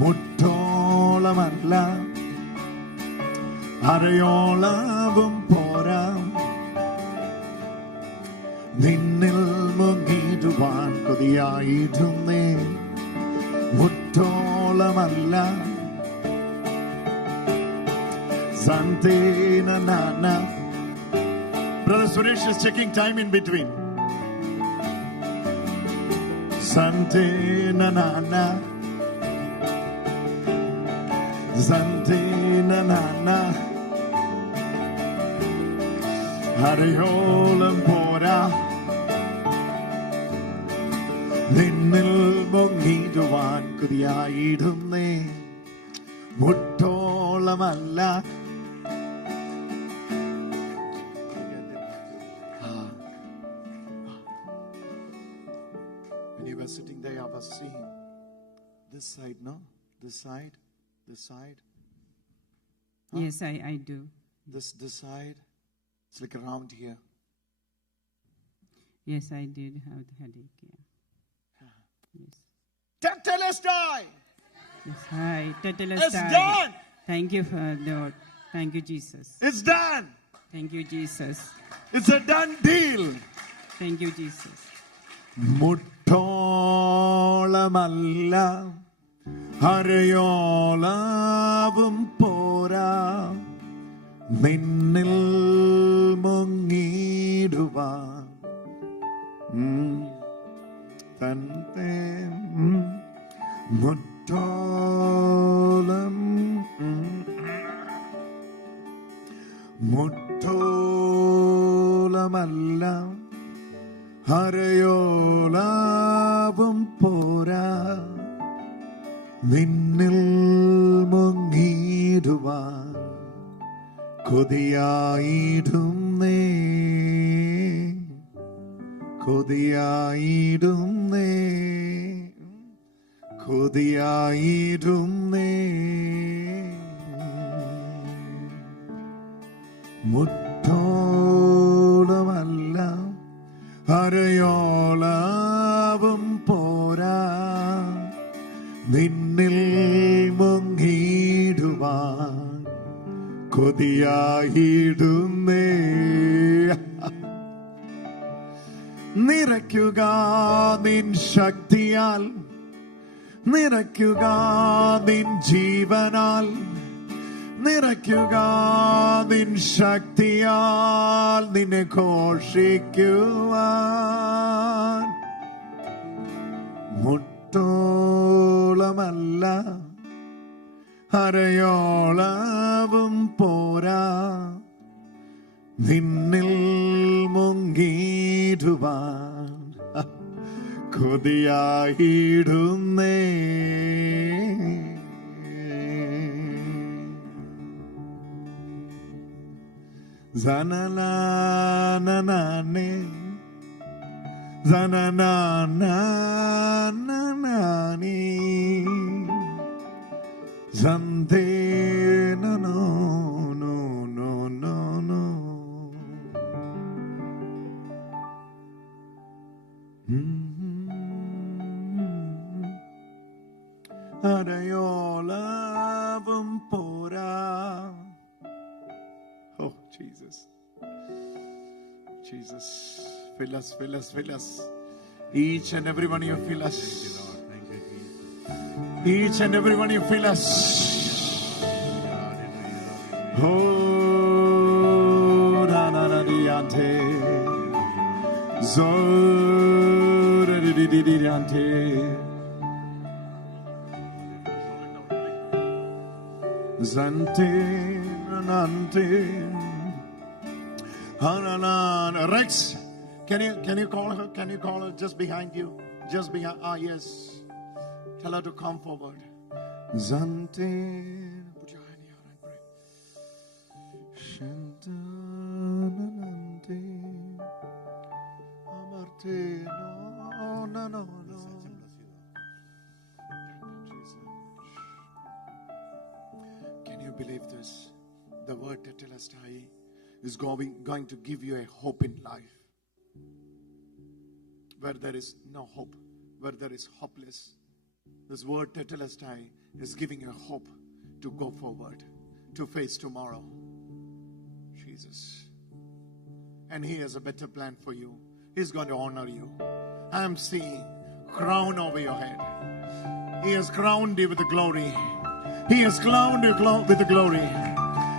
Muttolam alla, areolavum pora. Ninnil mungiduvan kodiyayidunne. Muttolam alla, Sante na na. Brother Suresh is checking time in between. Sante na na na. Zante na na na. Arayolam pora. നിന്നിൽ മുങ്ങിടുവാൻ കൊതിയായിടുന്നേ മുട്ടോളമല്ല. When you were sitting there, I was seeing this side, no? This side, this side. Yes, I do. This side. It's like around here. Yes, I did have the headache. Yeah. Yes. Tetelestai! Yes, hi. It's done! Thank you, Lord. Thank you, Jesus. It's done! Thank you, Jesus. It's a done deal! Thank you, Jesus. മുട്ടോളമല്ല അരയോളവും പോരാ നിന്നിൽ മുങ്ങിടുവാൻ തന്റെ മുട്ടോളം മുട്ടോളമല്ല അരയോളവും പോരാ നിന്നിൽ മുങ്ങിടുവാൻ കൊതിയായിടുന്നേ കൊതിയായിടുന്നേ കൊതിയായിടുന്നേ മുട്ടോളമല്ല അരയോളവും പോരാ നിന്നിൽ മുങ്ങിടുവാൻ കൊതിയായിടുന്നേ നിറയ്ക്കുക നിൻ ശക്തിയാൽ നിറയ്ക്കുക നിൻ ജീവനാൽ നിറയ്ക്കുക നിൻ ശക്തിയാൽ നിന്നെ ഘോഷിക്കുവാൻ മുട്ടോളമല്ല അരയോളവും പോരാ നിന്നിൽ മുങ്ങിടുവാൻ കൊതിയായിടുന്നേ Zananane, zananane, zante no no no no no no. Arayolavum pora. Oh, Jesus. Jesus. Fill us, fill us, fill us. Each and every one of you fill us. Each and every one of you fill us. Oh, na na na diante. Zora di di di diante. Zante. Rex, can you call her? Can you call her just behind you? Just behind. Yes. Tell her to come forward. Zante, put your hand here and pray. Shantanante, amarte, no. Can you believe this? The word Tetelestai is going to give you a hope in life. Where there is no hope, where there is hopeless, this word Tetelestai is giving you hope to go forward, to face tomorrow. Jesus. And He has a better plan for you. He's going to honor you. I am seeing crown over your head. He has crowned you with the glory. He has crowned you with the glory.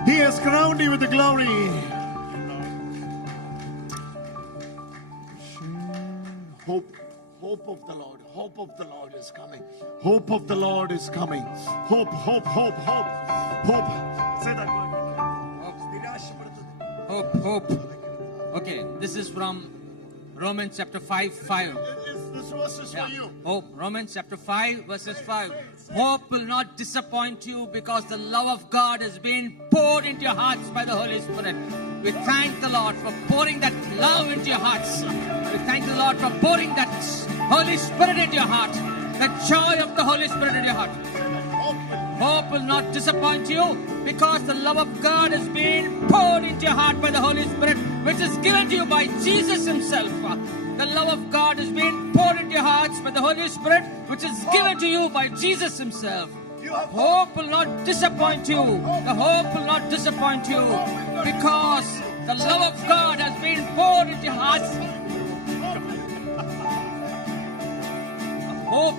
He has crowned you with the glory. Hope Hope of the Lord. Hope of the Lord is coming. Hope of the Lord is coming. Hope, hope, hope, hope, hope. Say that word. Hope. Okay, this is from Romans chapter 5:5. This verse is for you. Hope. Romans chapter 5 verses 5. Hope will not disappoint you because the love of God has been poured into your hearts by the Holy Spirit. We thank the Lord for pouring that love into your hearts. We thank the Lord for pouring that Holy Spirit into your heart. The joy of the Holy Spirit in your heart. Hope will not disappoint you because the love of God has been poured into your heart by the Holy Spirit, which is given to you by Jesus Himself. The love of God has been poured into your hearts by the Holy Spirit, which is given to you by Jesus Himself. Hope will not disappoint you. The hope will not disappoint you because the love of God has been poured into your hearts. Hope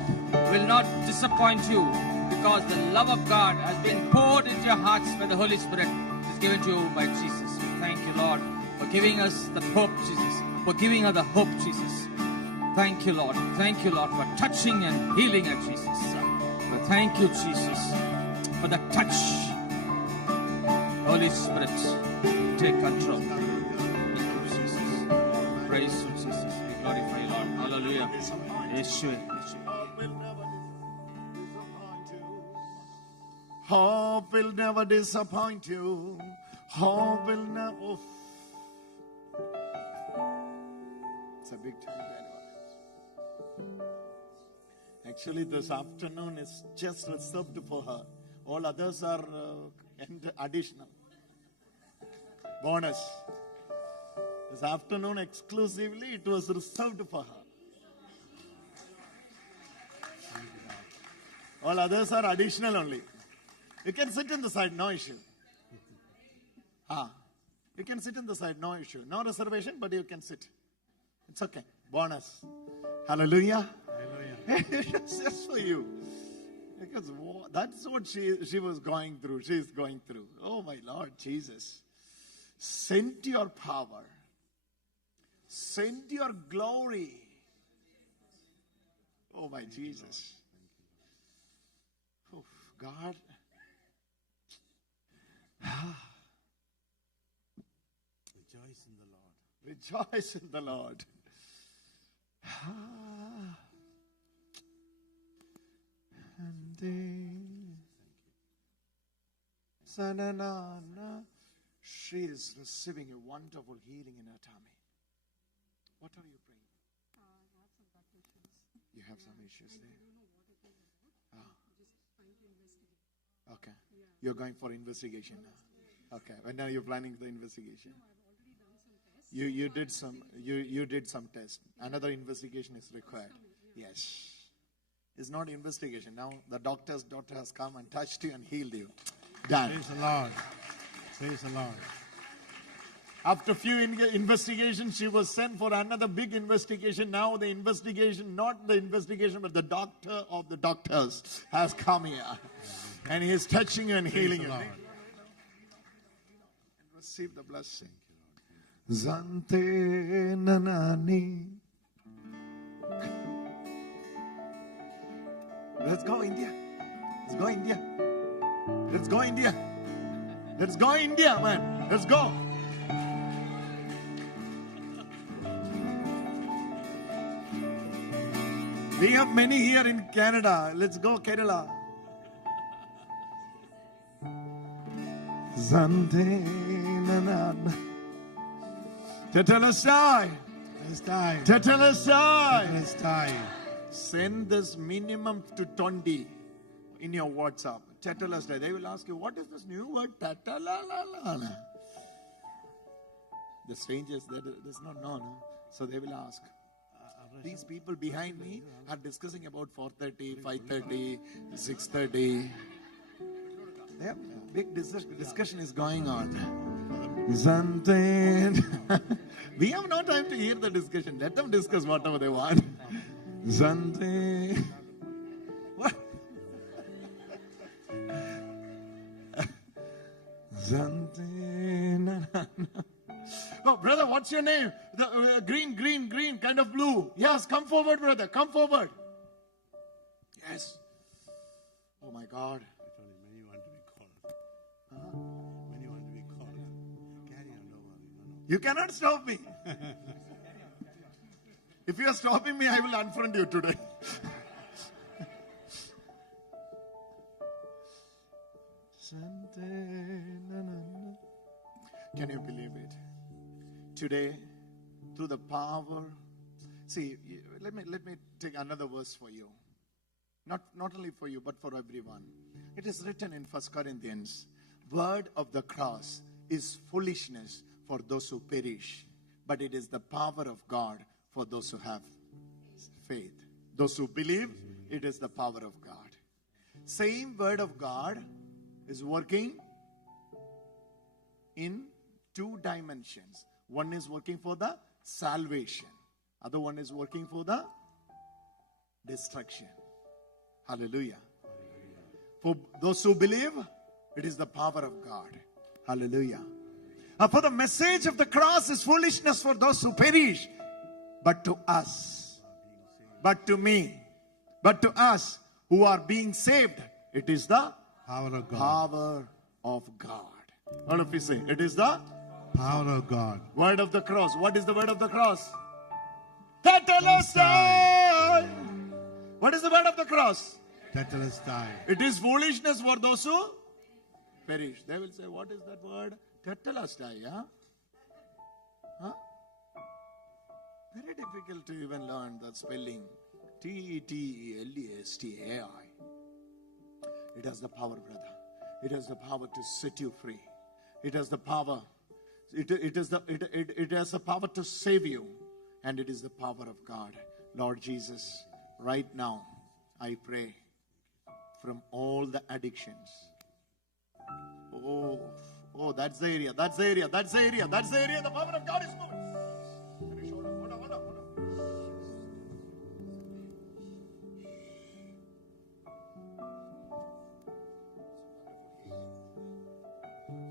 will not disappoint you because the love of God has been poured into your hearts by the Holy Spirit, which is given to you by Jesus. Thank you, Lord, for giving us the hope, Jesus. For giving us the hope, Jesus. Thank you, Lord. Thank you, Lord, for touching and healing us, Jesus. Thank you, Jesus, for the touch. Holy Spirit, take control. Thank you, Jesus. Praise you, Jesus. We glorify you, Lord. Hallelujah. Yeshua. Hope will never disappoint you. Hope will never. It's a big time. Actually, this afternoon is just reserved for her. All others are additional. Bonus. This afternoon exclusively it was reserved for her. All others are additional only. You can sit in the side, no issue. You can sit in the side, no issue. No reservation, but you can sit. It's okay. Bonus. Hallelujah. It's just for you. Because that's what she was going through. She is going through. Oh my Lord Jesus. Send your power. Send your glory. Oh my Jesus. Oh, God. Rejoice in the Lord. Rejoice in the Lord. She is receiving a wonderful healing in her tummy. What are you praying? You have some issues there. Okay. You're going for investigation now. Okay. When are you planning the investigation? You did some test. Another investigation is required. Yes. It's not investigation. Now the doctor has come and touched you and healed you. Done. Praise the Lord. Praise the Lord. After few investigations, she was sent for another big investigation. Now the investigation, not the investigation, but the doctor of the doctors has come here. And he is touching you and healing you. Receive the blessing. Zante nanani. Let's go India. Let's go India. Let's go India. Let's go India, man. Let's go. We have many here in Canada. Let's go Kerala. Zante nanana. Tetelestai. Tetelestai. Tetelestai. Tetelestai. Send this minimum to 20 in your WhatsApp. Tetelestai. They will ask you, what is this new word? Tetelala. The strangers, that does not know. No? So they will ask. These people behind me are discussing about 4:30, 5:30, 6:30. Yeah, big discussion is going on. We have no time to hear the discussion. Let them discuss whatever they want. What? Oh, brother, what's your name? The green, kind of blue. Yes, come forward, brother. Come forward. Yes. Oh my God. Many want to be called. Many want to be called. Carry on, don't worry. No. You cannot stop me. If you are stopping me, I will unfriend you today. Can you believe it? Today, through the power. See, let me take another verse for you. Not only for you, but for everyone. It is written in 1 Corinthians, word of the cross is foolishness for those who perish, but it is the power of God for those who have faith. Those who believe, it is the power of God. Same word of God is working in two dimensions. One is working for the salvation. Other one is working for the destruction. Hallelujah. For those who believe, it is the power of God. Hallelujah. For the message of the cross is foolishness for those who perish. But to us, but to me, but to us who are being saved, it is the Power of God. power of God. All of you say, it is the Power of God. word of the cross. What is the word of the cross? Tetelestai. What is the word of the cross? Tetelestai. It is foolishness for those who perish. They will say, what is that word? Tetelestai, yeah? Huh? Very difficult to even learn that spelling. Tetelestai. It has the power, brother. It has the power to set you free. It has the power. It has the power to save you. And it is the power of God. Lord Jesus, right now, I pray from all the addictions. Oh, that's the area. The power of God is moving.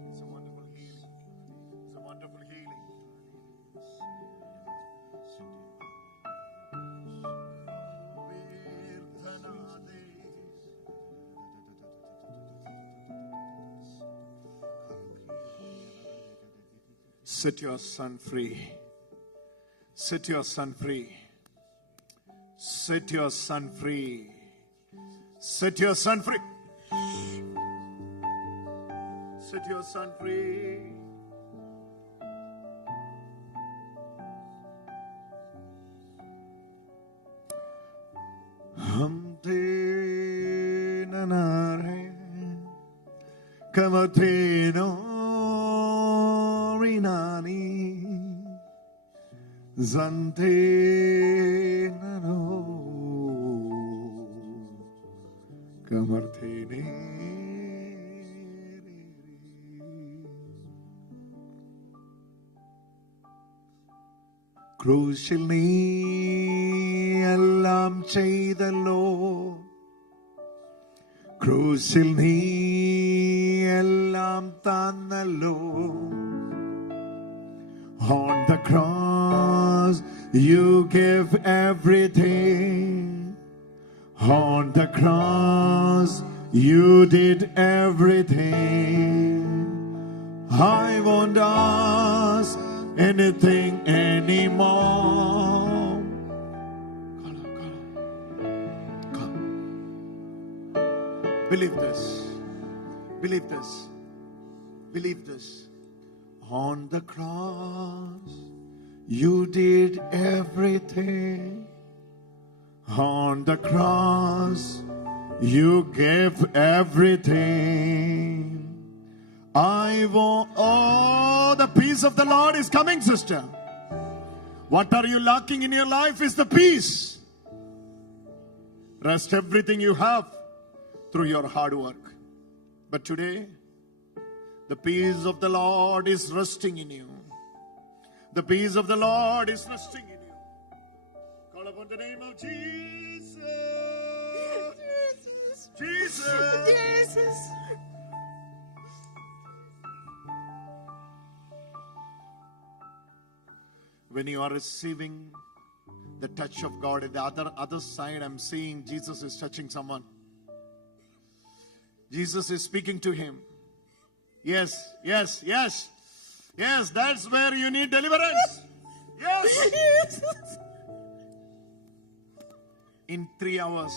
It's a wonderful healing. It's a wonderful healing. Set your son free. Set your son free. Set your son free. Set your son free. Set your son free. Hamte nanare kamateno rinani zante nano kamartene. ക്രൂശിൽ നീ എല്ലാം ചെയ്തല്ലോ ക്രൂശിൽ നീ എല്ലാം തന്നല്ലോ On the cross you gave everything. On the cross you did everything. I won't ask anything anymore. Come. Believe this. Believe this. Believe this. On the cross, you did everything. On the cross, you gave everything. I want, oh, the peace of the Lord is coming, sister. What are you lacking in your life is the peace. Rest everything you have through your hard work. But today, the peace of the Lord is resting in you. The peace of the Lord is resting in you. Call upon the name of Jesus. Jesus. Jesus. when you are receiving the touch of God, at the other side, I'm seeing Jesus is touching someone. Jesus is speaking to him. Yes, yes, yes. Yes, that's where you need deliverance. Yes. In 3 hours.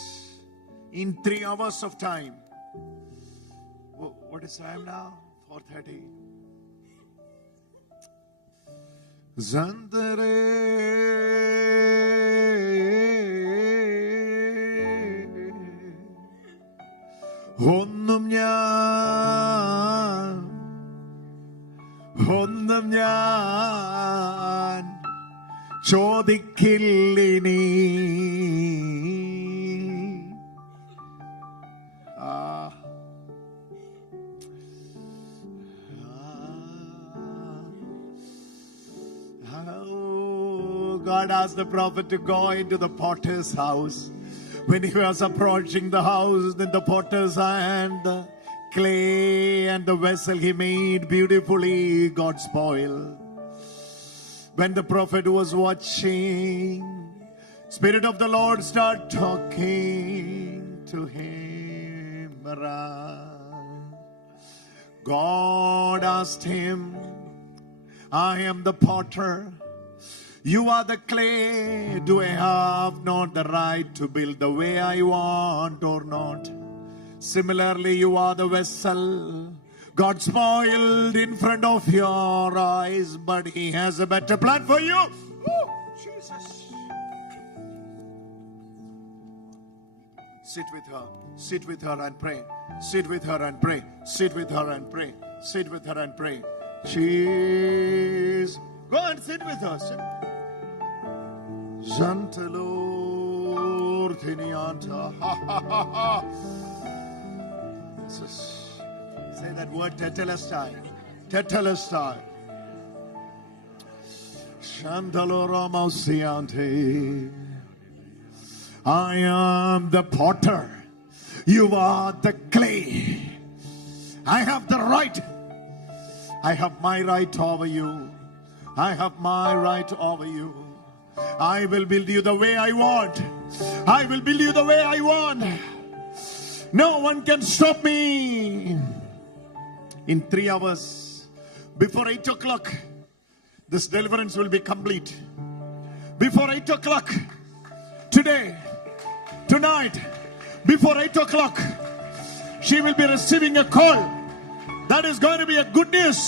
In 3 hours of time. What is time now? 4:30. ഒന്നും ഞാൻ ചോദിക്കില്ലിനി. God asked the prophet to go into the potter's house. When he was approaching the house, then the potter's hand, the clay and the vessel he made beautifully got spoiled. When the prophet was watching, Spirit of the Lord started talking to him. God asked him, I am the potter. You are the clay. Do I have not the right to build the way I want or not? Similarly, you are the vessel. God spoiled in front of your eyes, but He has a better plan for you. Oh, Jesus. Sit with her. Sit with her and pray. Sit with her and pray. Sit with her and pray. Sit with her and pray. She's... Go and sit with her. Sit. Jantalor Tinianta. Ha ha ha ha. Say that word, tetelestai. Tetelestai. Shandalora Mausiante. I am the potter. You are the clay. I have the right. I have my right over you. I have my right over you. I will build you the way I want. I will build you the way I want. No one can stop me. In 3 hours, before 8 o'clock, this deliverance will be complete. Before 8 o'clock, today, tonight, before 8 o'clock, she will be receiving a call. That is going to be a good news.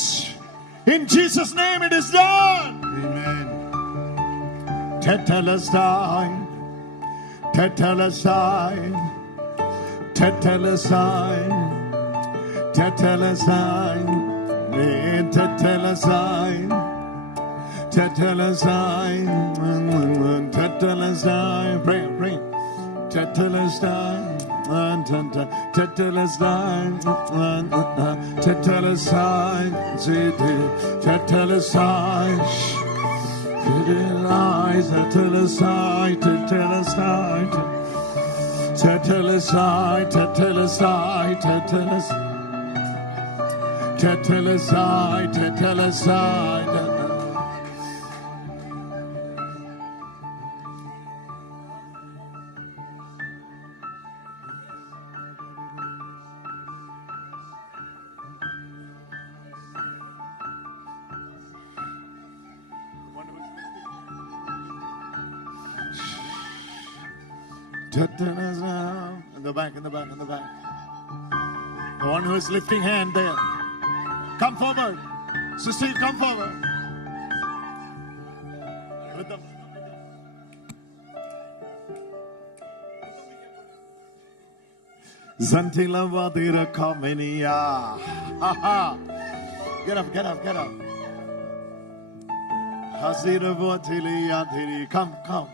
In Jesus' name it is done. Amen. Tetelestai, tetelestai, tetelestai, tetelestai, tetelestai, tetelestai, tetelestai, pray, pray, tetelestai, tetelestai, tetelestai, tetelestai. Tetelestai, tetelestai, tetelestai, tetelestai, tetelestai, tetelestai. In the back, in the back, in the back. The one who is lifting hand there. Come forward. Sister, you come forward. With the... Zantila Vadira Kamenia. Get up, get up, get up. Hazira Vatili Yadiri. Come, come.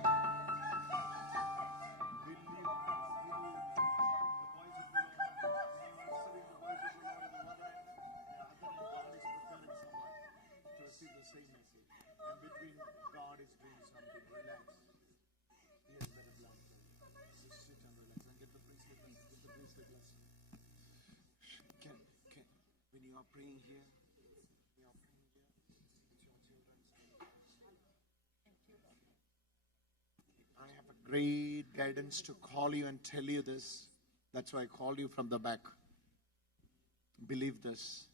When you are praying here, with your children, great guidance to call you and tell you this. That's why I called you from the back. Believe this.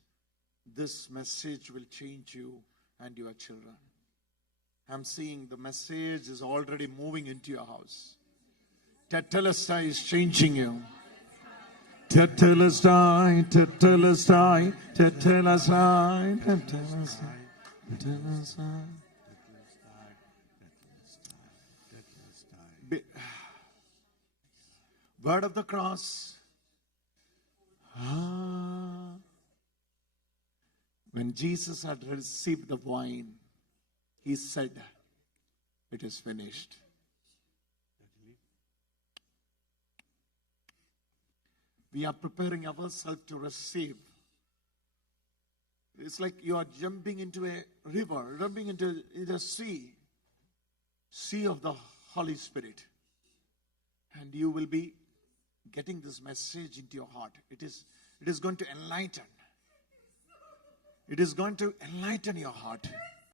This message will change you and your children. I'm seeing the message is already moving into your house. Tetelestai is changing you. Tetelestai, Tetelestai, Tetelestai, Tetelestai, Tetelestai. Word of the cross. When Jesus had received the wine, he said, "It is finished." We are preparing ourselves to receive. It's like you are jumping into a river, jumping into the sea of the Holy Spirit. And you will be getting this message into your heart. It is going to enlighten. It is going to enlighten your heart.